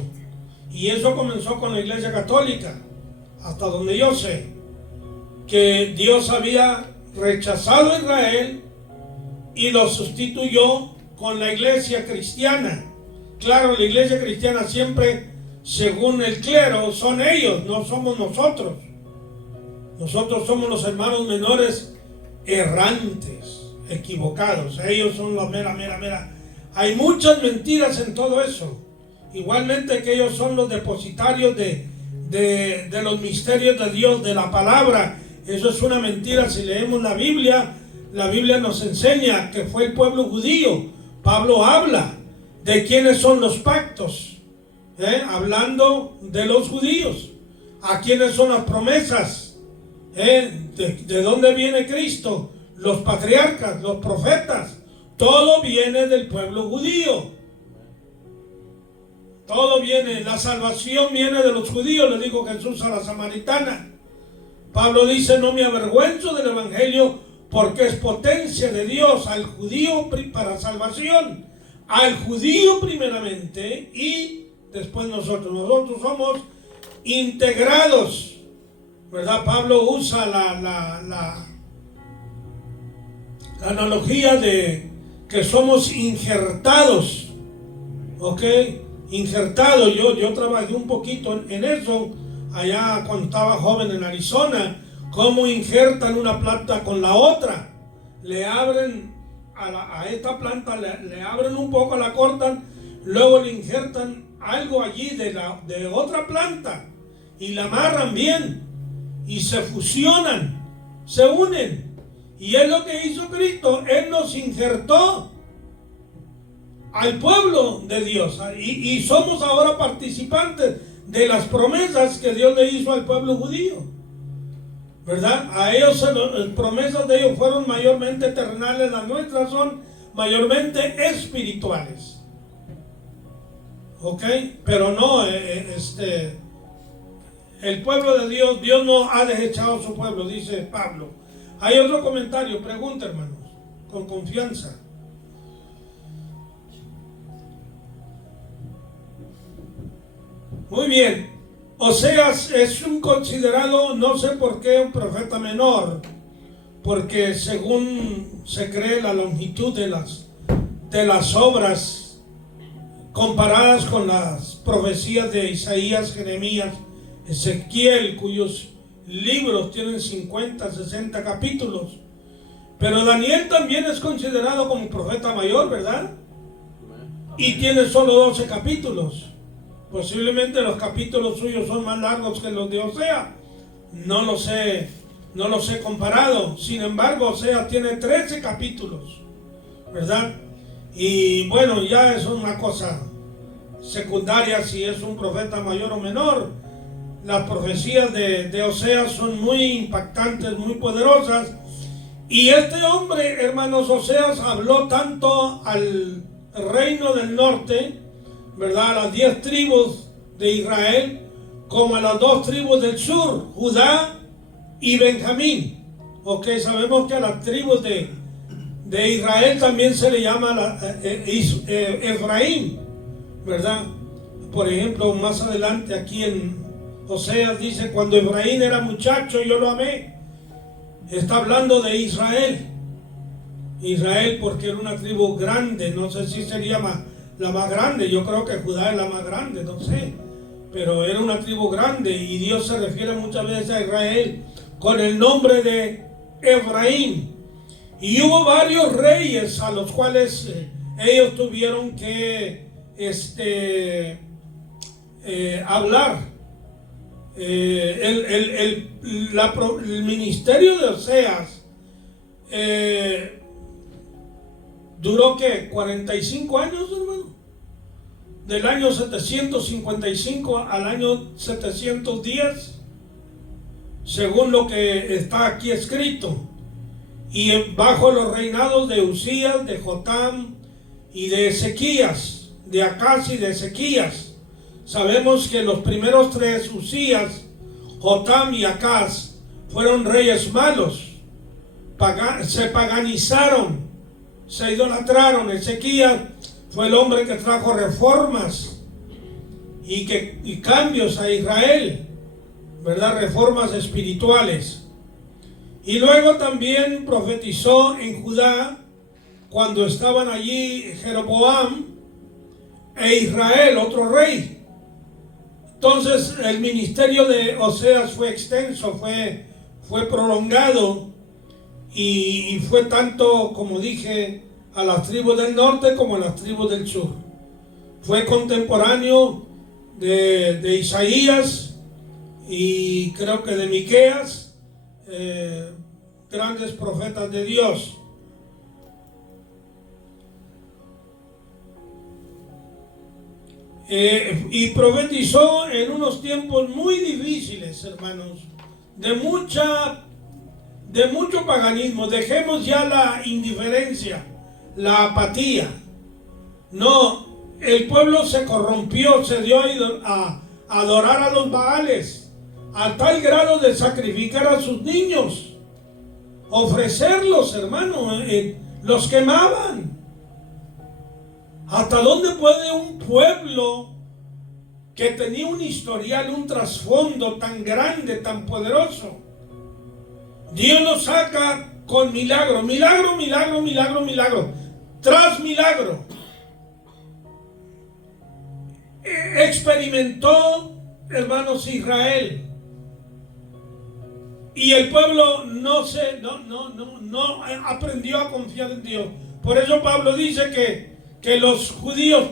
y eso comenzó con la Iglesia Católica, hasta donde yo sé, que Dios había rechazado a Israel y lo sustituyó con la Iglesia cristiana. Claro, la Iglesia cristiana siempre, según el clero, son ellos, no somos nosotros. Nosotros somos los hermanos menores errantes, equivocados. Ellos son la mera. Hay muchas mentiras en todo eso. Igualmente que ellos son los depositarios de los misterios de Dios, de la palabra. Eso es una mentira. Si leemos la Biblia nos enseña que fue el pueblo judío. Pablo habla de quiénes son los pactos, hablando de los judíos. A quiénes son las promesas, de dónde viene Cristo, los patriarcas, los profetas. Todo viene del pueblo judío. Todo viene, la salvación viene de los judíos, le dijo Jesús a la samaritana. Pablo dice: no me avergüenzo del evangelio, porque es potencia de Dios al judío para salvación, al judío primeramente y después nosotros. Nosotros somos integrados, ¿verdad? Pablo usa la analogía de que somos injertados, ¿ok? Injertados. Yo trabajé un poquito en eso allá cuando estaba joven en Arizona. Cómo injertan una planta con la otra. Le abren a esta planta, le abren un poco, la cortan, luego le injertan algo allí de otra planta y la amarran bien y se fusionan, se unen. Y es lo que hizo Cristo. Él nos injertó al pueblo de Dios. Y somos ahora participantes de las promesas que Dios le hizo al pueblo judío, ¿verdad? A ellos las promesas de ellos fueron mayormente terrenales. Las nuestras son mayormente espirituales. ¿Ok? Pero no, el pueblo de Dios, Dios no ha desechado a su pueblo, dice Pablo. Hay otro comentario, pregunta, hermanos, con confianza. Muy bien. Oseas es un considerado, no sé por qué, un profeta menor, porque según se cree la longitud de las obras comparadas con las profecías de Isaías, Jeremías, Ezequiel, cuyos libros tienen 50, 60 capítulos. Pero Daniel también es considerado como profeta mayor, ¿verdad? Y tiene solo 12 capítulos. Posiblemente los capítulos suyos son más largos que los de Oseas. No los he comparado. Sin embargo, Oseas tiene 13 capítulos, ¿verdad? Y bueno, ya es una cosa secundaria si es un profeta mayor o menor. Las profecías de Oseas son muy impactantes, muy poderosas. Y este hombre, hermanos, Oseas habló tanto al reino del norte, ¿verdad? A las 10 tribus de Israel, como a las 2 tribus del sur, Judá y Benjamín. Ok, sabemos que a las tribus de Israel también se le llama Efraín, ¿verdad? por ejemplo, más adelante aquí en Oseas dice, cuando Efraín era muchacho yo lo amé. Está hablando de Israel. Israel porque era una tribu grande, no sé si sería la más grande, yo creo que Judá es la más grande, no sé, pero era una tribu grande y Dios se refiere muchas veces a Israel con el nombre de Efraín. Y hubo varios reyes a los cuales ellos tuvieron que hablar. El ministerio de Oseas duró ¿qué? 45 años, hermano. Del año 755 al año 710, según lo que está aquí escrito. Y bajo los reinados de Usías, de Jotam y de Ezequías, de Acaz y de Ezequías. Sabemos que los primeros tres, Usías, Jotam y Acaz, fueron reyes malos. Se paganizaron, se idolatraron. Ezequías fue el hombre que trajo reformas y cambios a Israel, ¿verdad? Reformas espirituales. Y luego también profetizó en Judá cuando estaban allí Jeroboam e Israel, otro rey. Entonces el ministerio de Oseas fue extenso, fue prolongado y fue tanto, como dije, a las tribus del norte como a las tribus del sur. Fue contemporáneo de Isaías y creo que de Miqueas, grandes profetas de Dios. Y profetizó en unos tiempos muy difíciles, hermanos, de mucho paganismo. Dejemos ya la indiferencia, la apatía. No, el pueblo se corrompió, se dio a adorar a los Baales, a tal grado de sacrificar a sus niños, ofrecerlos, hermano, los quemaban. ¿Hasta dónde puede un pueblo que tenía un historial, un trasfondo tan grande, tan poderoso? Dios lo saca con milagro, milagro, milagro, milagro, milagro, tras milagro. Experimentó, hermanos, Israel. Y el pueblo no aprendió a confiar en Dios. Por eso Pablo dice que los judíos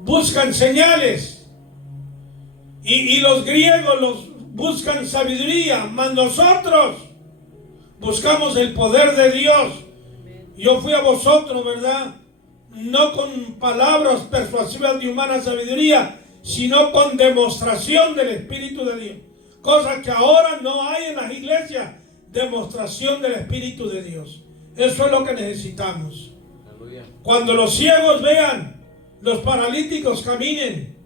buscan señales y los griegos buscan sabiduría, mas nosotros buscamos el poder de Dios. Yo fui a vosotros, ¿verdad? No con palabras persuasivas de humana sabiduría, sino con demostración del Espíritu de Dios. Cosa que ahora no hay en las iglesias, demostración del Espíritu de Dios. Eso es lo que necesitamos. Cuando los ciegos vean, los paralíticos caminen,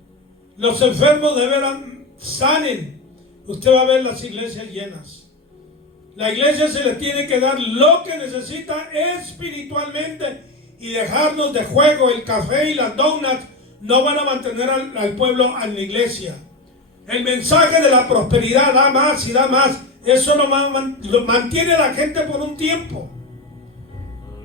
los enfermos de veras sanen, usted va a ver las iglesias llenas. La iglesia se le tiene que dar lo que necesita espiritualmente y dejarnos de juego. El café y las donuts no van a mantener al pueblo en la iglesia. El mensaje de la prosperidad da más y da más. Eso lo mantiene a la gente por un tiempo.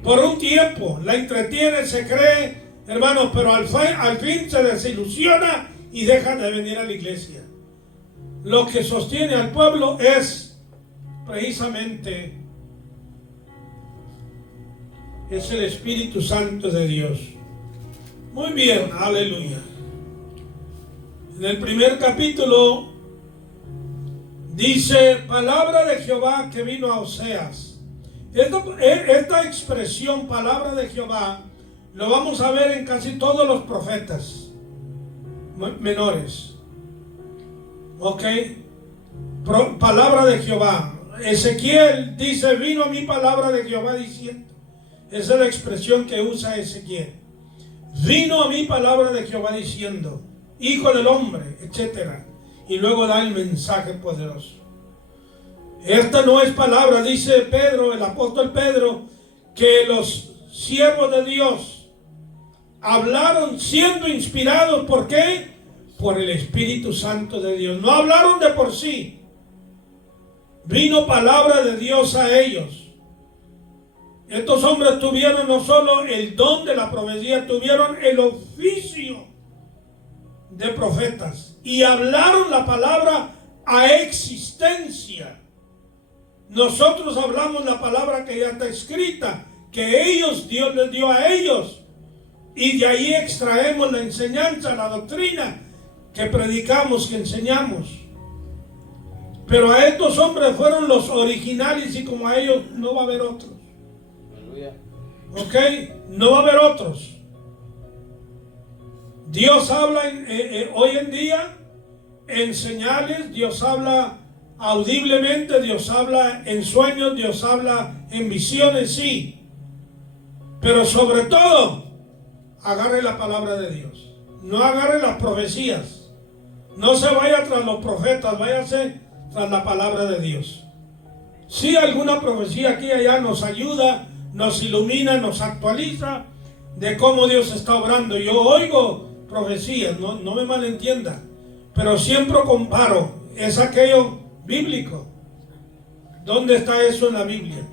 Por un tiempo, la entretiene, se cree, hermanos, pero al fin se desilusiona y deja de venir a la iglesia. Lo que sostiene al pueblo es precisamente el Espíritu Santo de Dios. Muy bien, aleluya. En el primer capítulo dice, palabra de Jehová que vino a Oseas. Esta expresión, palabra de Jehová, lo vamos a ver en casi todos los profetas menores. ¿Ok? Palabra de Jehová. Ezequiel dice, vino a mí palabra de Jehová diciendo. Esa es la expresión que usa Ezequiel. Vino a mí palabra de Jehová diciendo, hijo del hombre, etc. Y luego da el mensaje poderoso. Esta no es palabra, dice Pedro, el apóstol Pedro, que los siervos de Dios hablaron siendo inspirados. ¿Por qué? por el Espíritu Santo de Dios. No hablaron de por sí. Vino palabra de Dios a ellos. Estos hombres tuvieron no solo el don de la profecía, tuvieron el oficio de profetas y hablaron la palabra a existencia. Nosotros hablamos la palabra que ya está escrita, que ellos, Dios les dio a ellos, y de ahí extraemos la enseñanza, la doctrina que predicamos, que enseñamos. Pero a estos hombres fueron los originales y como a ellos no va a haber otros. ¿Ok? No va a haber otros. Dios habla hoy en día en señales, Dios habla audiblemente, Dios habla en sueños, Dios habla en visiones, sí. Pero sobre todo, agarre la palabra de Dios. No agarre las profecías. No se vaya tras los profetas, váyase tras la palabra de Dios. Sí, alguna profecía aquí y allá nos ayuda, nos ilumina, nos actualiza de cómo Dios está obrando. Yo oigo profecías, no me malentienda, pero siempre comparo. Es aquello bíblico. ¿Dónde está eso en la Biblia?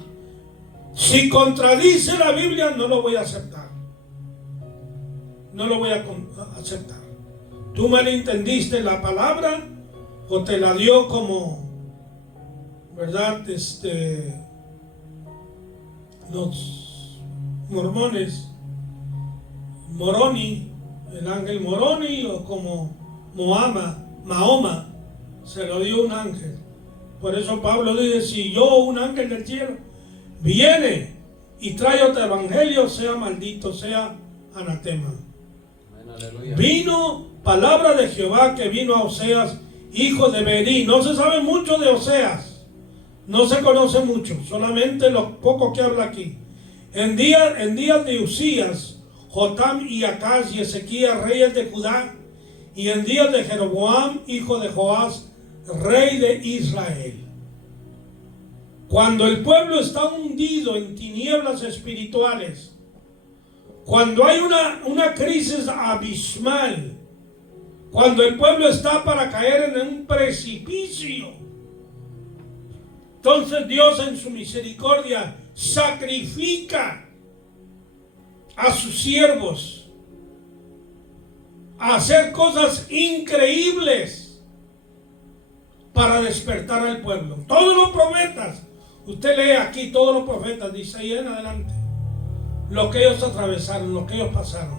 Si contradice la Biblia, no lo voy a aceptar. No lo voy a aceptar. ¿Tú malentendiste la palabra o te la dio como, verdad, los mormones, Moroni, el ángel Moroni, o como Mahoma, se lo dio un ángel? Por eso Pablo dice, si yo, un ángel del cielo, viene y trae otro evangelio, sea maldito, sea anatema. Aleluya. Vino palabra de Jehová que vino a Oseas, hijo de Berí. No se sabe mucho de Oseas, no se conoce mucho, solamente lo poco que habla aquí. En días de Usías, Jotam y Acaz y Ezequías, reyes de Judá, y en días de Jeroboam, hijo de Joás, rey de Israel. Cuando el pueblo está hundido en tinieblas espirituales, cuando hay una crisis abismal, cuando el pueblo está para caer en un precipicio, entonces Dios en su misericordia sacrifica a sus siervos a hacer cosas increíbles para despertar al pueblo. Todos los profetas, usted lee aquí, todos los profetas, dice ahí en adelante, lo que ellos atravesaron, lo que ellos pasaron.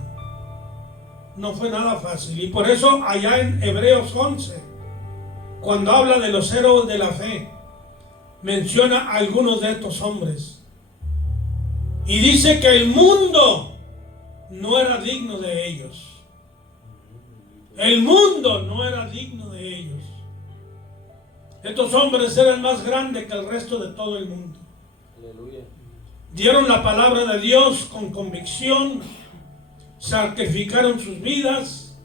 No fue nada fácil. Y por eso allá en Hebreos 11, cuando habla de los héroes de la fe, menciona a algunos de estos hombres. Y dice que el mundo no era digno de ellos. El mundo no era digno de ellos. Estos hombres eran más grandes que el resto de todo el mundo. Aleluya. Dieron la palabra de Dios con convicción, sacrificaron sus vidas,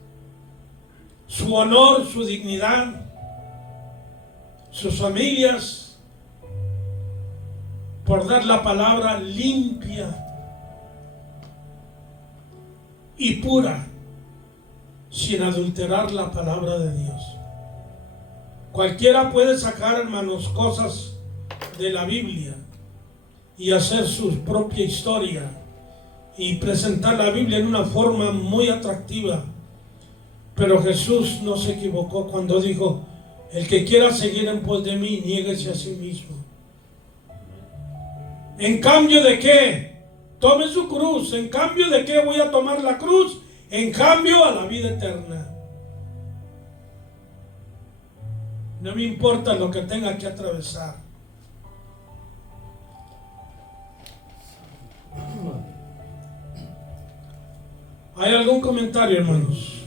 su honor, su dignidad, sus familias, por dar la palabra limpia y pura, sin adulterar la palabra de Dios. Cualquiera puede sacar, hermanos, cosas de la Biblia y hacer su propia historia y presentar la Biblia en una forma muy atractiva. Pero Jesús no se equivocó cuando dijo, el que quiera seguir en pos de mí, niéguese a sí mismo. ¿En cambio de qué? Tome su cruz. ¿En cambio de qué voy a tomar la cruz? En cambio a la vida eterna. No me importa lo que tenga que atravesar. ¿Hay algún comentario, hermanos?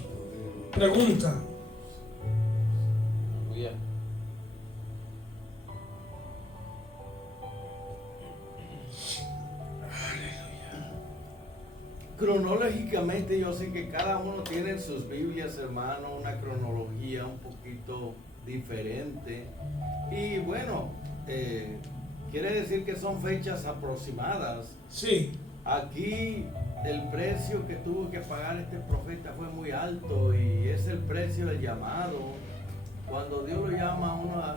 Pregunta. Cronológicamente yo sé que cada uno tiene en sus Biblias, hermano, una cronología un poquito diferente. Y bueno, quiere decir que son fechas aproximadas. Sí. aquí el precio que tuvo que pagar este profeta fue muy alto y es el precio del llamado. Cuando Dios lo llama a uno a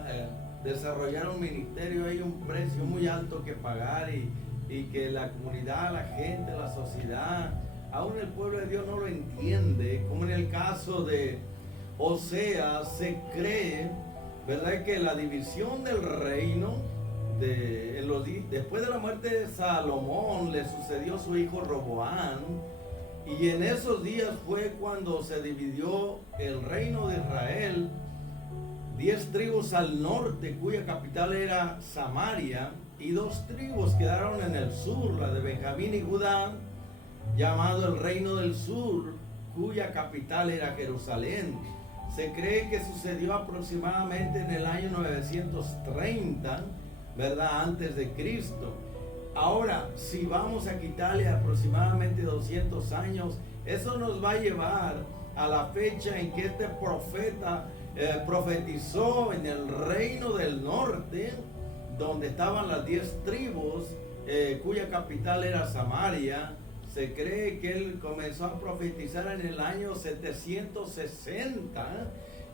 desarrollar un ministerio, hay un precio muy alto que pagar y que la comunidad, la gente, la sociedad, aún el pueblo de Dios no lo entiende, como en el caso de Oseas. Se cree, ¿verdad?, que la división del reino, después de la muerte de Salomón, le sucedió su hijo Roboam, y en esos días fue cuando se dividió el reino de Israel, 10 tribus al norte, cuya capital era Samaria, y 2 tribus quedaron en el sur, la de Benjamín y Judá, llamado el reino del sur, cuya capital era Jerusalén. Se cree que sucedió aproximadamente en el año 930, ¿verdad?, antes de Cristo. Ahora, si vamos a quitarle aproximadamente 200 años, eso nos va a llevar a la fecha en que este profeta profetizó en el reino del norte, donde estaban las 10 tribus, cuya capital era Samaria. Se cree que él comenzó a profetizar en el año 760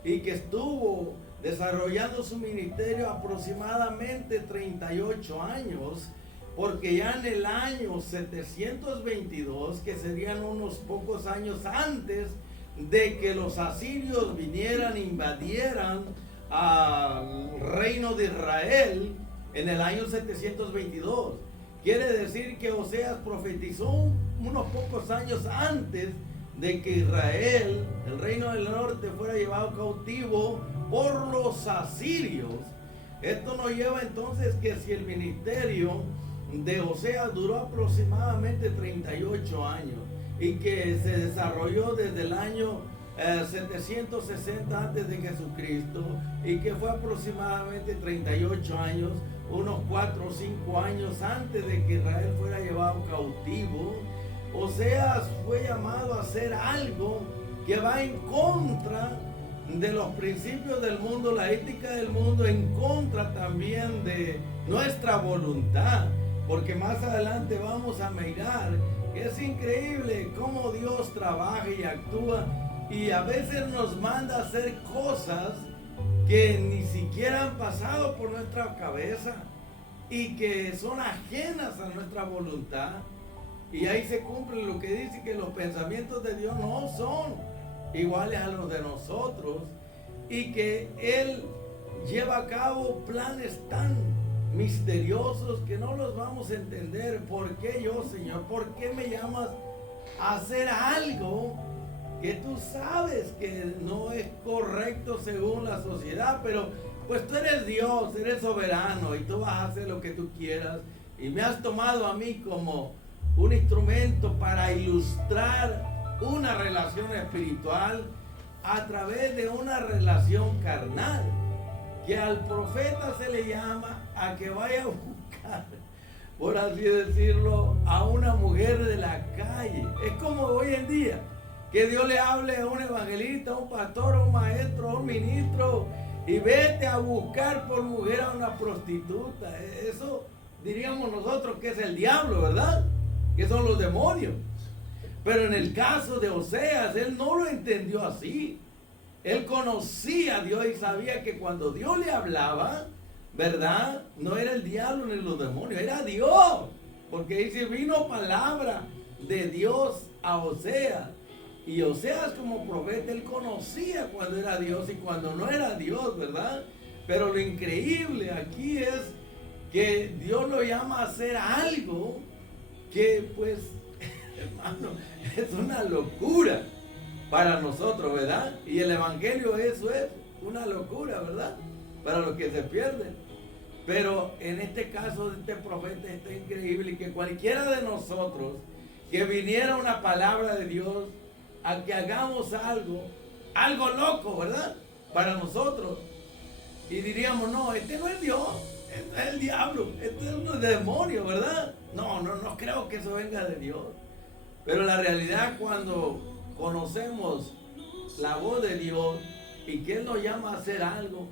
y que estuvo desarrollando su ministerio aproximadamente 38 años, porque ya en el año 722, que serían unos pocos años antes de que los asirios vinieran e invadieran al reino de Israel, en el año 722. Quiere decir que Oseas profetizó unos pocos años antes de que Israel, el reino del norte, fuera llevado cautivo por los asirios. Esto nos lleva entonces que si el ministerio de Oseas duró aproximadamente 38 años y que se desarrolló desde el año 760 antes de Jesucristo y que fue aproximadamente 38 años, unos 4 o 5 años antes de que Israel fuera llevado cautivo, Oseas fue llamado a hacer algo que va en contra de los principios del mundo, la ética del mundo, en contra también de nuestra voluntad, porque más adelante vamos a mirar que es increíble cómo Dios trabaja y actúa, y a veces nos manda a hacer cosas que ni siquiera han pasado por nuestra cabeza y que son ajenas a nuestra voluntad. Y ahí se cumple lo que dice, que los pensamientos de Dios no son iguales a los de nosotros, y que Él lleva a cabo planes tan misteriosos que no los vamos a entender. ¿Por qué yo, Señor? ¿Por qué me llamas a hacer algo que tú sabes que no es correcto según la sociedad? Pero pues tú eres Dios, eres soberano y tú vas a hacer lo que tú quieras, y me has tomado a mí como un instrumento para ilustrar una relación espiritual a través de una relación carnal, que al profeta se le llama a que vaya a buscar, por así decirlo, a una mujer de la calle. Es como hoy en día, que Dios le hable a un evangelista, a un pastor, a un maestro, a un ministro, y vete a buscar por mujer a una prostituta. Eso diríamos nosotros que es el diablo, ¿verdad? Que son los demonios. Pero en el caso de Oseas, él no lo entendió así. Él conocía a Dios y sabía que cuando Dios le hablaba, ¿verdad?, no era el diablo ni los demonios, era Dios. Porque dice, vino palabra de Dios a Oseas. Y Oseas, como profeta, él conocía cuando era Dios y cuando no era Dios, ¿verdad? Pero lo increíble aquí es que Dios lo llama a hacer algo que, pues, hermano, es una locura para nosotros, ¿verdad? Y el evangelio, eso es una locura, ¿verdad?, para los que se pierden. Pero en este caso de este profeta está increíble, que cualquiera de nosotros que viniera una palabra de Dios a que hagamos algo loco, ¿verdad?, para nosotros, y diríamos, no, este no es Dios, este es el diablo, este es un demonio, ¿verdad? No creo que eso venga de Dios. Pero la realidad, cuando conocemos la voz de Dios y que Él nos llama a hacer algo,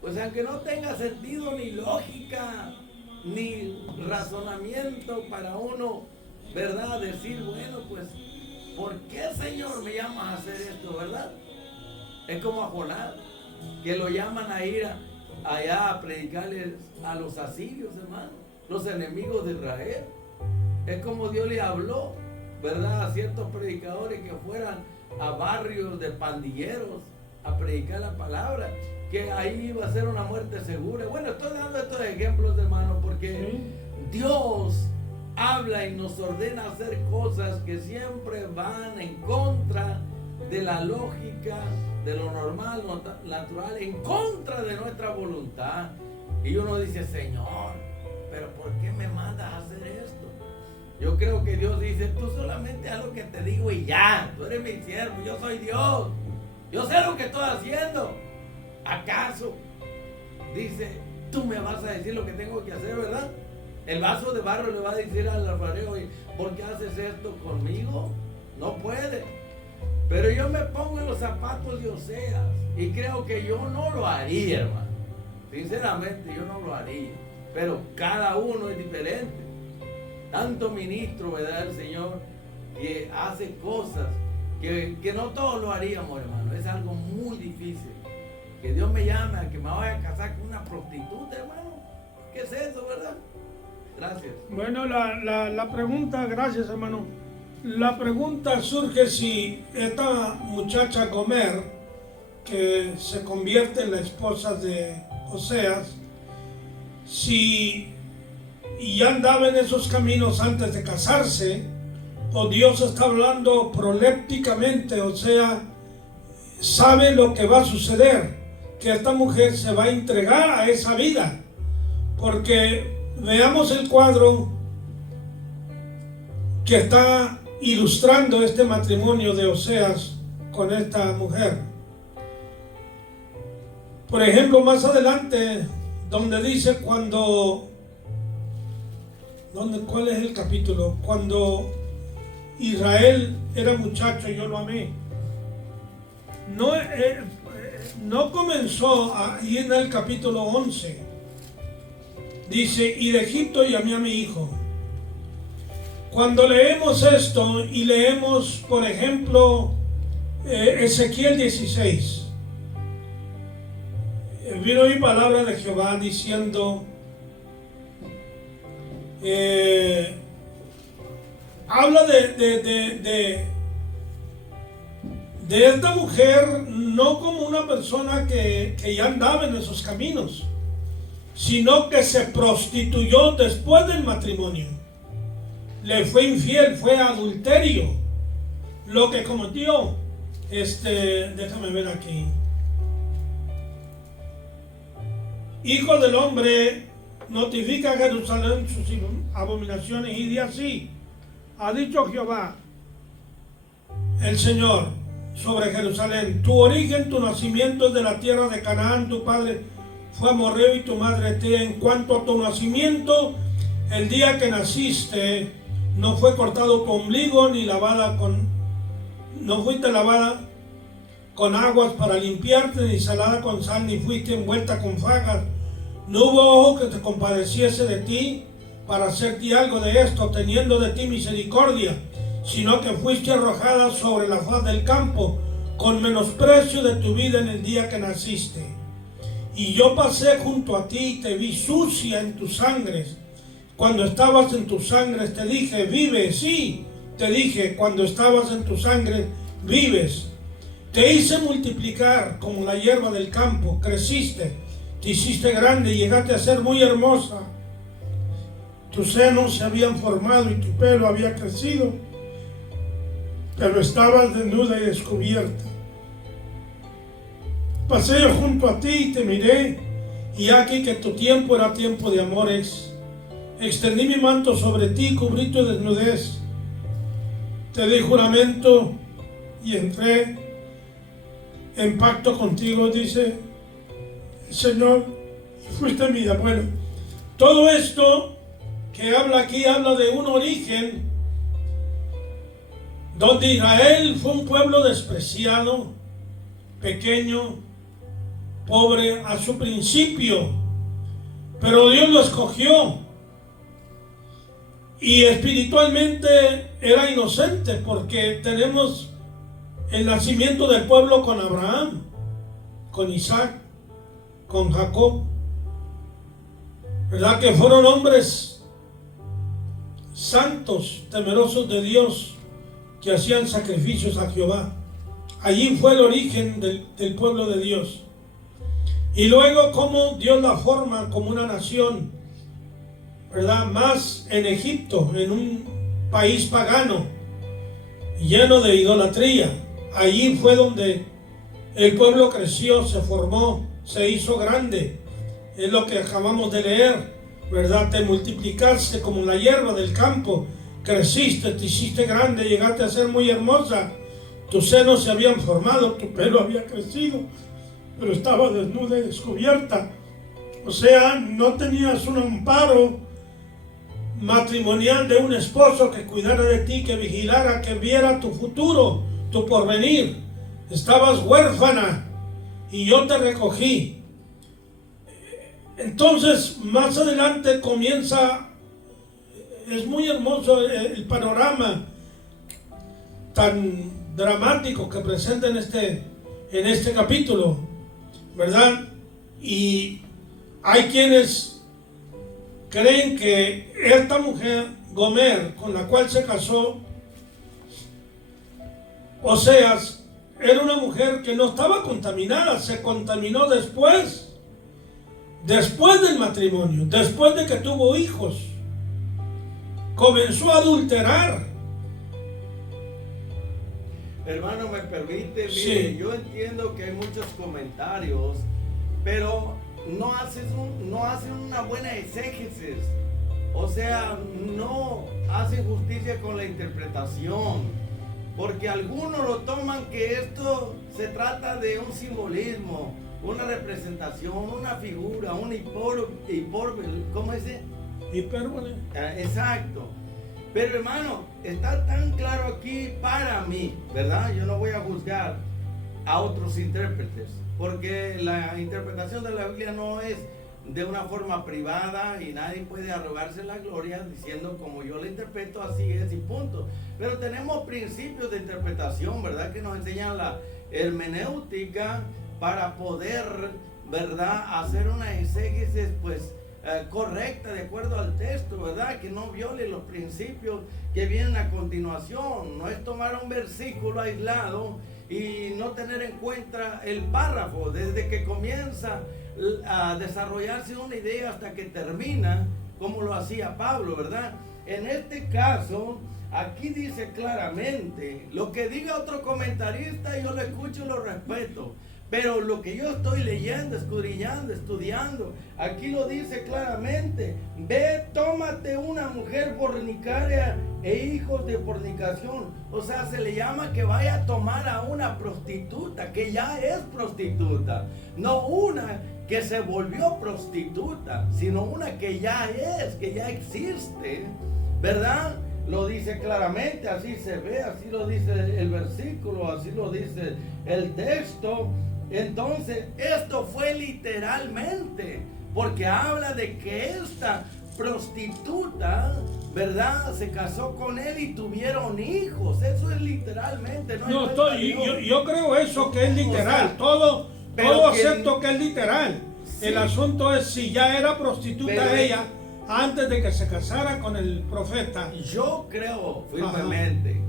pues aunque no tenga sentido ni lógica ni razonamiento para uno ¿verdad? Decir, bueno, pues, ¿por qué, Señor, me llamas a hacer esto, verdad? Es como a Jonás, que lo llaman a ir allá a predicarles a los asirios, hermano, los enemigos de Israel. Es como Dios le habló, ¿verdad? A ciertos predicadores que fueran a barrios de pandilleros a predicar la palabra, que ahí iba a ser una muerte segura. Bueno, estoy dando estos ejemplos, hermano, porque Dios habla y nos ordena hacer cosas que siempre van en contra de la lógica, de lo normal, lo natural, en contra de nuestra voluntad. Y uno dice, Señor, pero ¿por qué me mandas a hacer esto? Yo creo que Dios dice, tú solamente haz lo que te digo y ya. Tú eres mi siervo, yo soy Dios. Yo sé lo que estoy haciendo. ¿Acaso? Dice, tú me vas a decir lo que tengo que hacer, ¿verdad? El vaso de barro le va a decir al alfarero, ¿por qué haces esto conmigo? No puede. Pero yo me pongo en los zapatos de Oseas y creo que yo no lo haría, hermano. Sinceramente, yo no lo haría. Pero cada uno es diferente. Tanto ministro, ¿verdad? El Señor que hace cosas que no todos lo haríamos, hermano. Es algo muy difícil. Que Dios me llame a que me vaya a casar con una prostituta, hermano. ¿Qué es eso, verdad? Gracias. Bueno, la pregunta, gracias, hermano. La pregunta surge si esta muchacha Gomer, que se convierte en la esposa de Oseas, si ya andaba en esos caminos antes de casarse, o Dios está hablando prolépticamente, o sea, sabe lo que va a suceder, que esta mujer se va a entregar a esa vida. Porque veamos el cuadro que está ilustrando este matrimonio de Oseas con esta mujer. Por ejemplo, más adelante, donde dice ¿cuál es el capítulo? Cuando Israel era muchacho, yo lo amé. No comenzó ahí en el capítulo 11. Dice, y de Egipto llamé a mi hijo. Cuando leemos esto y leemos, por ejemplo, Ezequiel 16, vino mi palabra de Jehová diciendo, habla de esta mujer no como una persona que ya andaba en esos caminos, sino que se prostituyó después del matrimonio. Le fue infiel, fue adulterio lo que cometió. Déjame ver aquí. Hijo del hombre, notifica a Jerusalén sus abominaciones y di así: ha dicho Jehová, el Señor, sobre Jerusalén: tu origen, tu nacimiento es de la tierra de Canaán, tu padre fue amorreo y tu madre Etea. En cuanto a tu nacimiento, el día que naciste, no fue cortado tu ombligo, no fuiste lavada con aguas para limpiarte, ni salada con sal, ni fuiste envuelta con fajas. No hubo ojo que te compadeciese de ti para hacerte algo de esto, teniendo de ti misericordia, sino que fuiste arrojada sobre la faz del campo, con menosprecio de tu vida en el día que naciste. Y yo pasé junto a ti y te vi sucia en tus sangres. Cuando estabas en tus sangres te dije, vive. Sí, te dije, cuando estabas en tus sangres, vives. Te hice multiplicar como la hierba del campo, creciste, te hiciste grande y llegaste a ser muy hermosa. Tus senos se habían formado y tu pelo había crecido, pero estabas desnuda y descubierta. Pasé yo junto a ti y te miré, y aquí que tu tiempo era tiempo de amores. Extendí mi manto sobre ti, cubrí tu desnudez. Te di juramento y entré en pacto contigo, dice el Señor, y fuiste mía. Bueno, todo esto que habla aquí habla de un origen donde Israel fue un pueblo despreciado, pequeño, pobre a su principio, pero Dios lo escogió. y espiritualmente era inocente, porque tenemos el nacimiento del pueblo con Abraham, con Isaac, con Jacob, ¿verdad? Que fueron hombres santos, temerosos de Dios, que hacían sacrificios a Jehová. Allí fue el origen del pueblo de Dios. Y luego cómo Dios la forma como una nación, ¿verdad? Más en Egipto, en un país pagano, lleno de idolatría. Allí fue donde el pueblo creció, se formó, se hizo grande. Es lo que acabamos de leer, ¿verdad? Te multiplicaste como la hierba del campo, creciste, te hiciste grande, llegaste a ser muy hermosa. Tus senos se habían formado, tu pelo había crecido, pero estaba desnuda y descubierta. O sea, no tenías un amparo matrimonial de un esposo que cuidara de ti, que vigilara, que viera tu futuro, tu porvenir. Estabas huérfana y yo te recogí. Entonces, más adelante comienza, es muy hermoso el panorama tan dramático que presenta en este capítulo, ¿verdad? Y hay quienes creen que esta mujer, Gomer, con la cual se casó Oseas, era una mujer que no estaba contaminada, se contaminó después del matrimonio, después de que tuvo hijos, comenzó a adulterar. Hermano, me permite, mire, Sí. yo entiendo que hay muchos comentarios, pero no hacen una buena exégesis. O sea, no hacen justicia con la interpretación, porque algunos lo toman que esto se trata de un simbolismo, una representación, una figura, un ¿cómo es? Hipérbole. Exacto. Pero hermano, está tan claro aquí para mí, ¿verdad? Yo no voy a juzgar a otros intérpretes, porque la interpretación de la Biblia no es de una forma privada y nadie puede arrogarse la gloria diciendo como yo la interpreto, así es y punto. Pero tenemos principios de interpretación, ¿verdad? Que nos enseñan la hermenéutica para poder, ¿verdad? Hacer una exégesis, pues, correcta de acuerdo al texto, ¿verdad? Que no viole los principios que vienen a continuación. No es tomar un versículo aislado y no tener en cuenta el párrafo desde que comienza a desarrollarse una idea hasta que termina, como lo hacía Pablo, ¿verdad? En este caso, aquí dice claramente, lo que diga otro comentarista yo lo escucho y lo respeto, pero lo que yo estoy leyendo, escudriñando, estudiando, aquí lo dice claramente: ve, tómate una mujer fornicaria e hijos de fornicación. O sea, se le llama que vaya a tomar a una prostituta, que ya es prostituta, no una que se volvió prostituta, sino una que ya existe, ¿verdad? Lo dice claramente, así se ve, así lo dice el versículo, así lo dice el texto. Entonces, esto fue literalmente, porque habla de que esta prostituta, ¿verdad?, se casó con él y tuvieron hijos. Eso es literalmente. Yo creo eso que es literal. O sea, todo pero acepto que es literal. Sí. El asunto es si ya era prostituta Pero ella antes de que se casara con el profeta. Yo creo firmemente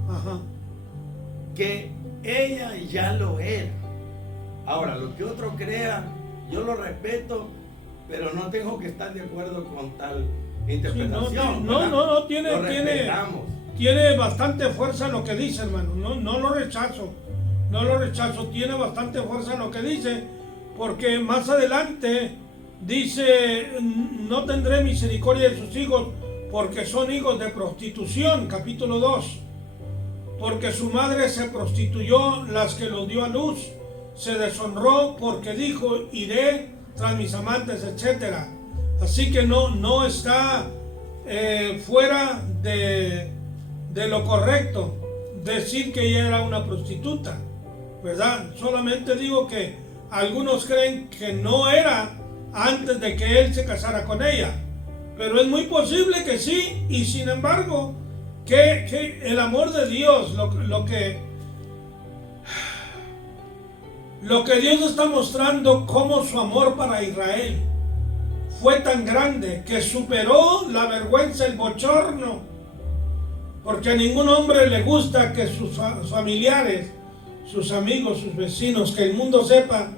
que ella ya lo era. Ahora, lo que otro crea, yo lo respeto, pero no tengo que estar de acuerdo con tal interpretación. No, tiene bastante fuerza lo que dice, hermano. No lo rechazo. Tiene bastante fuerza lo que dice, porque más adelante dice: no tendré misericordia de sus hijos, porque son hijos de prostitución, capítulo 2. Porque su madre se prostituyó, las que los dio a luz. Se deshonró porque dijo: iré tras mis amantes, etc. Así que no está fuera de lo correcto decir que ella era una prostituta, ¿verdad? Solamente digo que algunos creen que no era antes de que él se casara con ella, Pero es muy posible que sí, y sin embargo, que el amor de Dios, lo que Dios está mostrando, como su amor para Israel fue tan grande que superó la vergüenza, el bochorno, porque a ningún hombre le gusta que sus familiares, sus amigos, sus vecinos, que el mundo sepa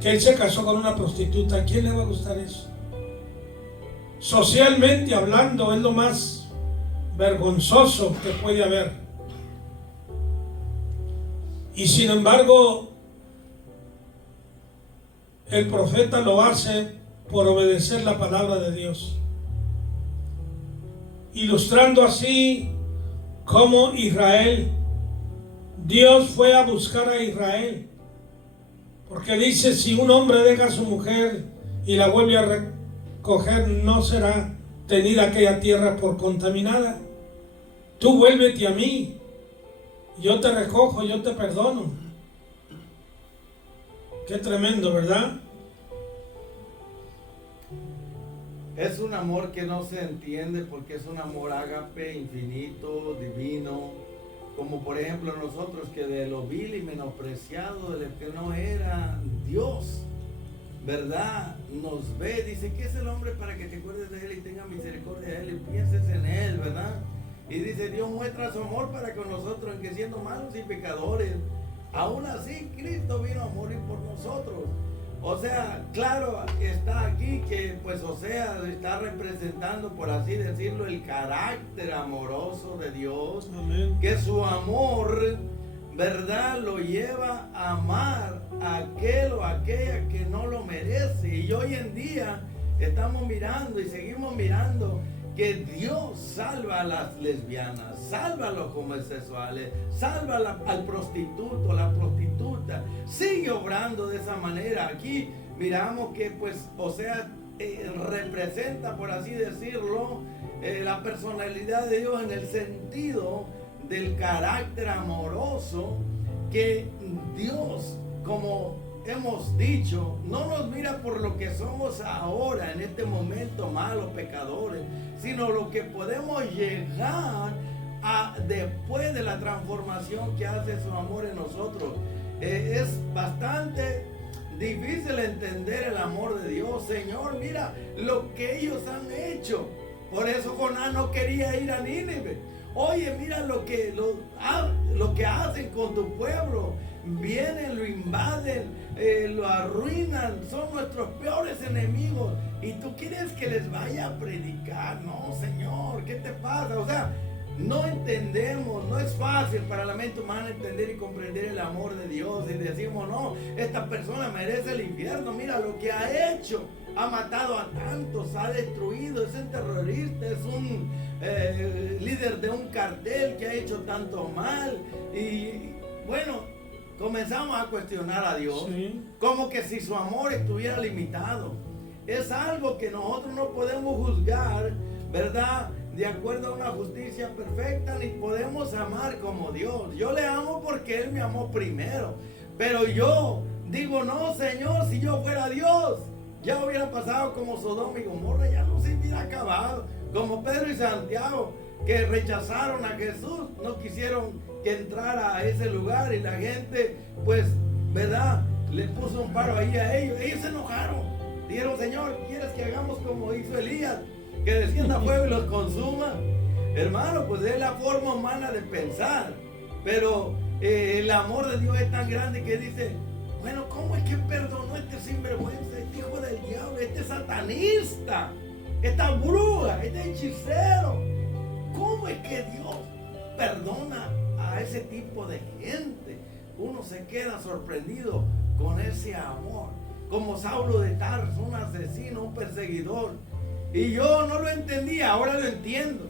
que él se casó con una prostituta. ¿A quién le va a gustar eso? Socialmente hablando, es lo más vergonzoso que puede haber. Y sin embargo, el profeta lo hace por obedecer la palabra de Dios, ilustrando así cómo Dios fue a buscar a Israel, porque dice: si un hombre deja a su mujer y la vuelve a recoger, no será tenida aquella tierra por contaminada. Tú vuélvete a mí, yo te recojo, yo te perdono. Qué tremendo, ¿verdad? Es un amor que no se entiende porque es un amor ágape, infinito, divino. Como por ejemplo nosotros, que de lo vil y menospreciado, de lo que no era Dios, ¿verdad? Nos ve, dice: ¿qué es el hombre para que te acuerdes de él y tengas misericordia de él y pienses en él, ¿verdad? Y dice: Dios muestra su amor para con nosotros, en que siendo malos y pecadores, aún así Cristo vino a morir por nosotros. O sea, claro, está aquí que, pues, o sea, está representando, por así decirlo, el carácter amoroso de Dios. Amén. Que su amor, ¿verdad?, lo lleva a amar a aquel o aquella que no lo merece. Y hoy en día estamos mirando y seguimos mirando que Dios salva a las lesbianas, salva a los homosexuales, salva al prostituto, la prostituta, sigue obrando de esa manera. Aquí miramos que, pues, o sea, representa, por así decirlo, la personalidad de Dios en el sentido del carácter amoroso, que Dios, como hemos dicho, no nos mira por lo que somos ahora, en este momento, malos pecadores, sino lo que podemos llegar a después de la transformación que hace su amor en nosotros. Es bastante difícil entender el amor de Dios. Señor, mira lo que ellos han hecho. Por eso Jonás no quería ir a Nínive. Oye, mira lo que hacen con tu pueblo. Vienen, lo invaden, lo arruinan, son nuestros peores enemigos. Y tú quieres que les vaya a predicar. No, Señor, ¿qué te pasa? O sea, no entendemos, no es fácil para la mente humana entender y comprender el amor de Dios. Y decimos: no, esta persona merece el infierno. Mira lo que ha hecho. Ha matado a tantos, ha destruido, es un terrorista, es un líder de un cartel que ha hecho tanto mal. Y bueno, comenzamos a cuestionar a Dios, sí, como que si su amor estuviera limitado. Es algo que nosotros no podemos juzgar, ¿verdad?, de acuerdo a una justicia perfecta, ni podemos amar como Dios. Yo le amo porque Él me amó primero, pero yo digo: no, Señor, si yo fuera Dios, ya hubiera pasado como Sodoma y Gomorra, ya no se hubiera acabado. Como Pedro y Santiago, que rechazaron a Jesús, no quisieron que entrara a ese lugar, y la gente, pues, ¿verdad?, le puso un paro ahí a ellos. Ellos se enojaron, dijeron: Señor, ¿quieres que hagamos como hizo Elías, que descienda fuego y los consuma? Hermano, pues es la forma humana de pensar, pero el amor de Dios es tan grande que dice: bueno, ¿cómo es que perdonó este sinvergüenza, este hijo del diablo, este satanista, esta bruja, este hechicero? ¿Cómo es que Dios perdona a ese tipo de gente? Uno se queda sorprendido con ese amor. Como Saulo de Tarso, un asesino, un perseguidor. Y yo no lo entendía, ahora lo entiendo.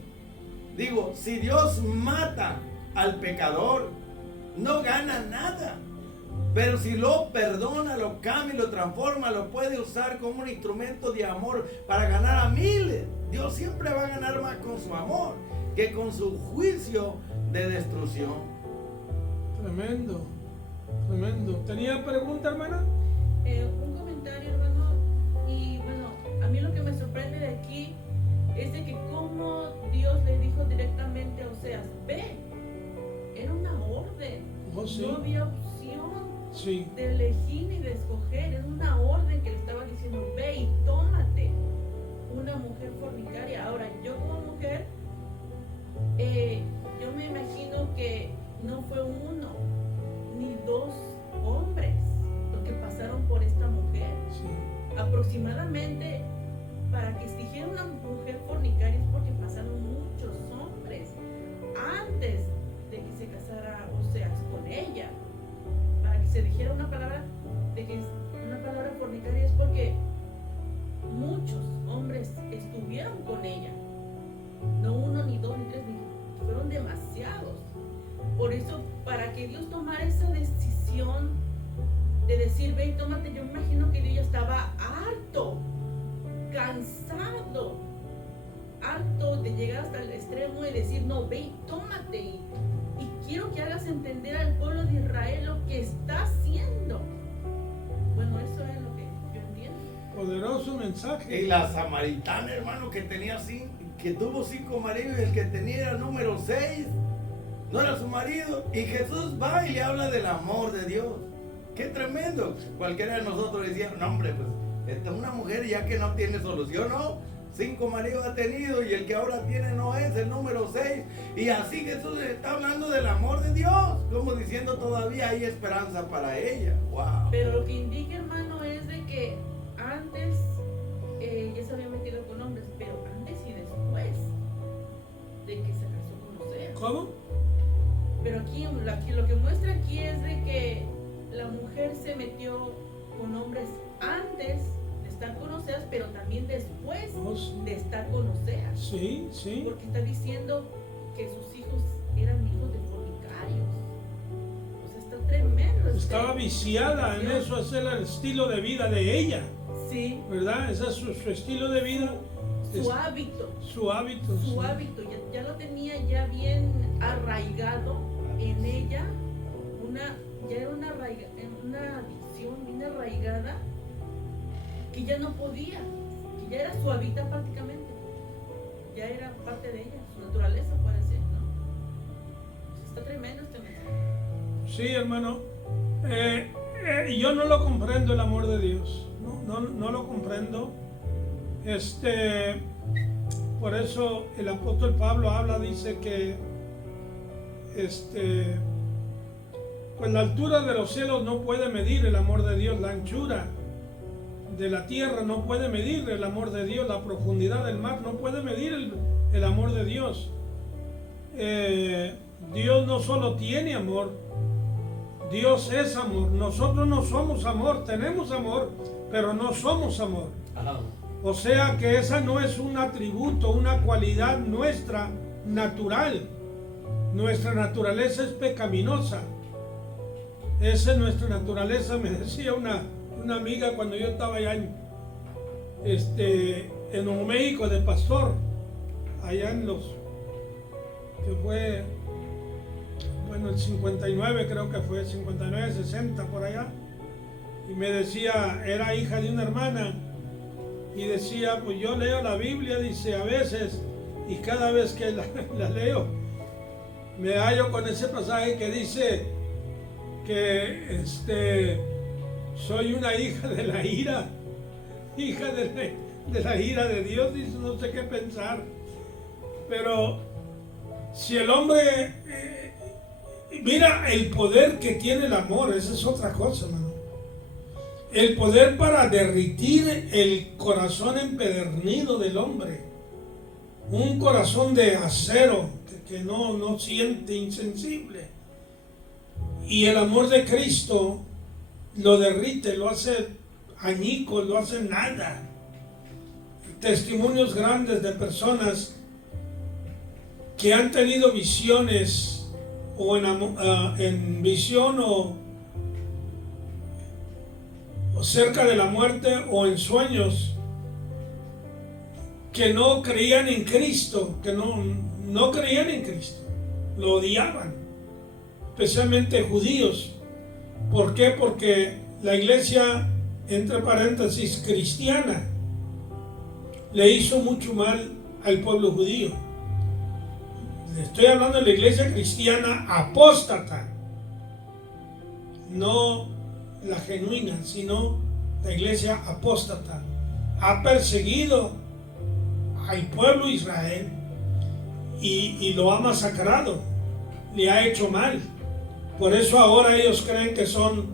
Digo, si Dios mata al pecador, no gana nada. Pero si lo perdona, lo cambia, lo transforma, lo puede usar como un instrumento de amor para ganar a miles. Dios siempre va a ganar más con su amor que con su juicio de destrucción. Tremendo, tremendo. ¿Tenía pregunta, hermana? Un comentario, hermano. Y bueno, a mí lo que me sorprende de aquí es de que como Dios le dijo directamente a Oseas, ve, era una orden, Oh, sí. no había opción Sí. de elegir ni de escoger, era una orden que le estaba diciendo, ve y tómate una mujer fornicaria. Ahora, yo como mujer, yo me imagino que no fue uno ni dos hombres los que pasaron por esta mujer. Sí. Aproximadamente, para que se dijera una mujer fornicaria es porque pasaron muchos hombres antes de que se casara Oseas con ella. Para que se dijera una palabra de que es una palabra fornicaria es porque muchos hombres estuvieron con ella. No uno, ni dos, ni tres, ni fueron demasiados. Por eso, para que Dios tomara esa decisión de decir, ve y tómate, yo me imagino que Dios ya estaba harto, cansado, harto de llegar hasta el extremo y decir, no, ve y tómate. Y quiero que hagas entender al pueblo de Israel lo que está haciendo. Bueno, eso es lo que yo entiendo. Poderoso mensaje. Y la samaritana, hermano, que tuvo 5 maridos y el que tenía era el número 6, no era su marido. Y Jesús va y le habla del amor de Dios. ¡Qué tremendo! Cualquiera de nosotros decía, no hombre, pues esta es una mujer ya que no tiene solución, ¿no? 5 maridos ha tenido y el que ahora tiene no es el número 6. Y así Jesús está hablando del amor de Dios, como diciendo todavía hay esperanza para ella. ¡Wow! Pero lo que indica, hermano, es de que antes ya se había metido con hombres, pero antes y después de que se casó con Oseas. ¿Cómo? Pero aquí lo que muestra aquí es de que la mujer se metió con hombres antes de estar con Oseas, pero también después Oh, sí. de estar con Oseas. Sí, sí. Porque está diciendo que sus hijos eran hijos de fornicarios. O sea, está tremendo. Estaba viciada en eso, ese era el estilo de vida de ella, Sí, ¿verdad? Ese es su estilo de vida, su hábito. su hábito. Su sí. hábito ya lo tenía ya bien arraigado en ella, ya era una adicción bien arraigada que ya no podía, que ya era su hábitat prácticamente, ya era parte de ella, su naturaleza puede ser, ¿no? Está tremendo este mensaje. Sí, hermano. Yo no lo comprendo el amor de Dios. No lo comprendo. Por eso el apóstol Pablo habla, dice que pues la altura de los cielos no puede medir el amor de Dios, la anchura de la tierra no puede medir el amor de Dios, la profundidad del mar no puede medir el amor de Dios. Dios no solo tiene amor, Dios es amor. Nosotros no somos amor, tenemos amor, pero no somos amor. Ajá. O sea que esa no es un atributo, una cualidad nuestra natural. Nuestra naturaleza es pecaminosa. Esa es nuestra naturaleza, me decía una amiga cuando yo estaba allá en Nuevo México de pastor, allá en que fue, bueno, el 59 creo que fue, 59, 60 por allá, y me decía, era hija de una hermana, y decía, pues yo leo la Biblia, dice, a veces, y cada vez que la leo, me hallo con ese pasaje que dice que soy una hija de la ira, hija de la ira de Dios, dice, no sé qué pensar. Pero si el hombre, mira el poder que tiene el amor, esa es otra cosa, hermano. El poder para derritir el corazón empedernido del hombre, un corazón de acero que no siente, insensible. Y el amor de Cristo lo derrite, lo hace añicos, lo hace nada. Testimonios grandes de personas que han tenido visiones o en visión o cerca de la muerte o en sueños, que no creían en Cristo, que no creían en Cristo, lo odiaban, especialmente judíos. ¿Por qué? Porque la iglesia, entre paréntesis, cristiana, le hizo mucho mal al pueblo judío. Estoy hablando de la iglesia cristiana apóstata, no la genuina, sino la iglesia apóstata. Ha perseguido al pueblo Israel y lo ha masacrado, le ha hecho mal. Por eso ahora ellos creen que son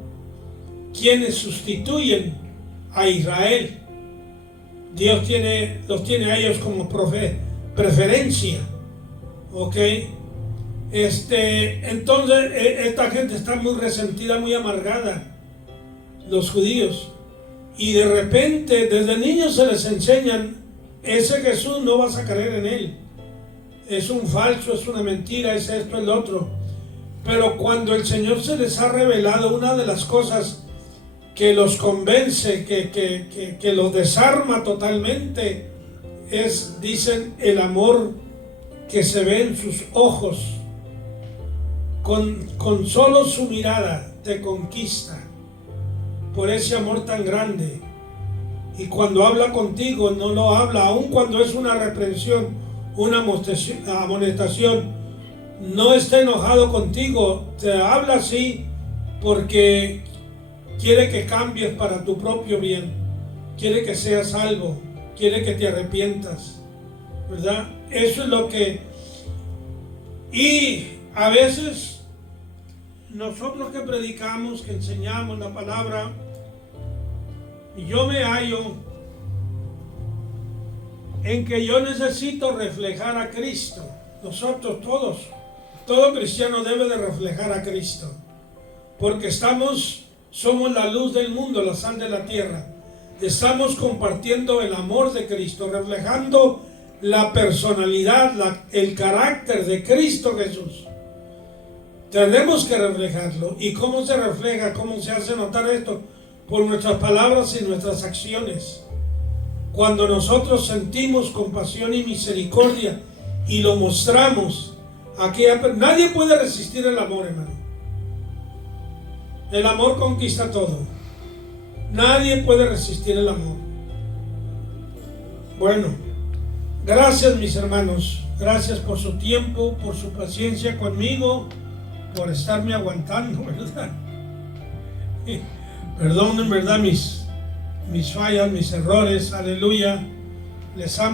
quienes sustituyen a Israel. Dios los tiene a ellos como preferencia. ¿Ok? Entonces esta gente está muy resentida, muy amargada, los judíos. Y de repente desde niños se les enseñan: ese Jesús no vas a creer en él, es un falso, es una mentira, es esto, el otro. Pero cuando el Señor se les ha revelado, una de las cosas que los convence, que los desarma totalmente, es, dicen, el amor que se ve en sus ojos. Con solo su mirada te conquista por ese amor tan grande. Y cuando habla contigo, no lo habla, aun cuando es una reprensión, una amonestación, no está enojado contigo, te habla así porque quiere que cambies para tu propio bien, quiere que seas salvo, quiere que te arrepientas, ¿verdad? Eso es lo que... Y a veces nosotros que predicamos, que enseñamos la palabra, yo me hallo en que yo necesito reflejar a Cristo. Nosotros todos, todo cristiano debe de reflejar a Cristo, porque somos la luz del mundo, la sal de la tierra. Estamos compartiendo el amor de Cristo, reflejando la personalidad, el carácter de Cristo Jesús. Tenemos que reflejarlo. ¿Y cómo se refleja? ¿Cómo se hace notar esto? Por nuestras palabras y nuestras acciones. Cuando nosotros sentimos compasión y misericordia y lo mostramos, nadie puede resistir el amor, hermano. El amor conquista todo. Nadie puede resistir el amor. Bueno, gracias mis hermanos. Gracias por su tiempo, por su paciencia conmigo, por estarme aguantando, ¿verdad? Perdonen, ¿verdad? Mis fallas, mis errores. Aleluya. Les amo.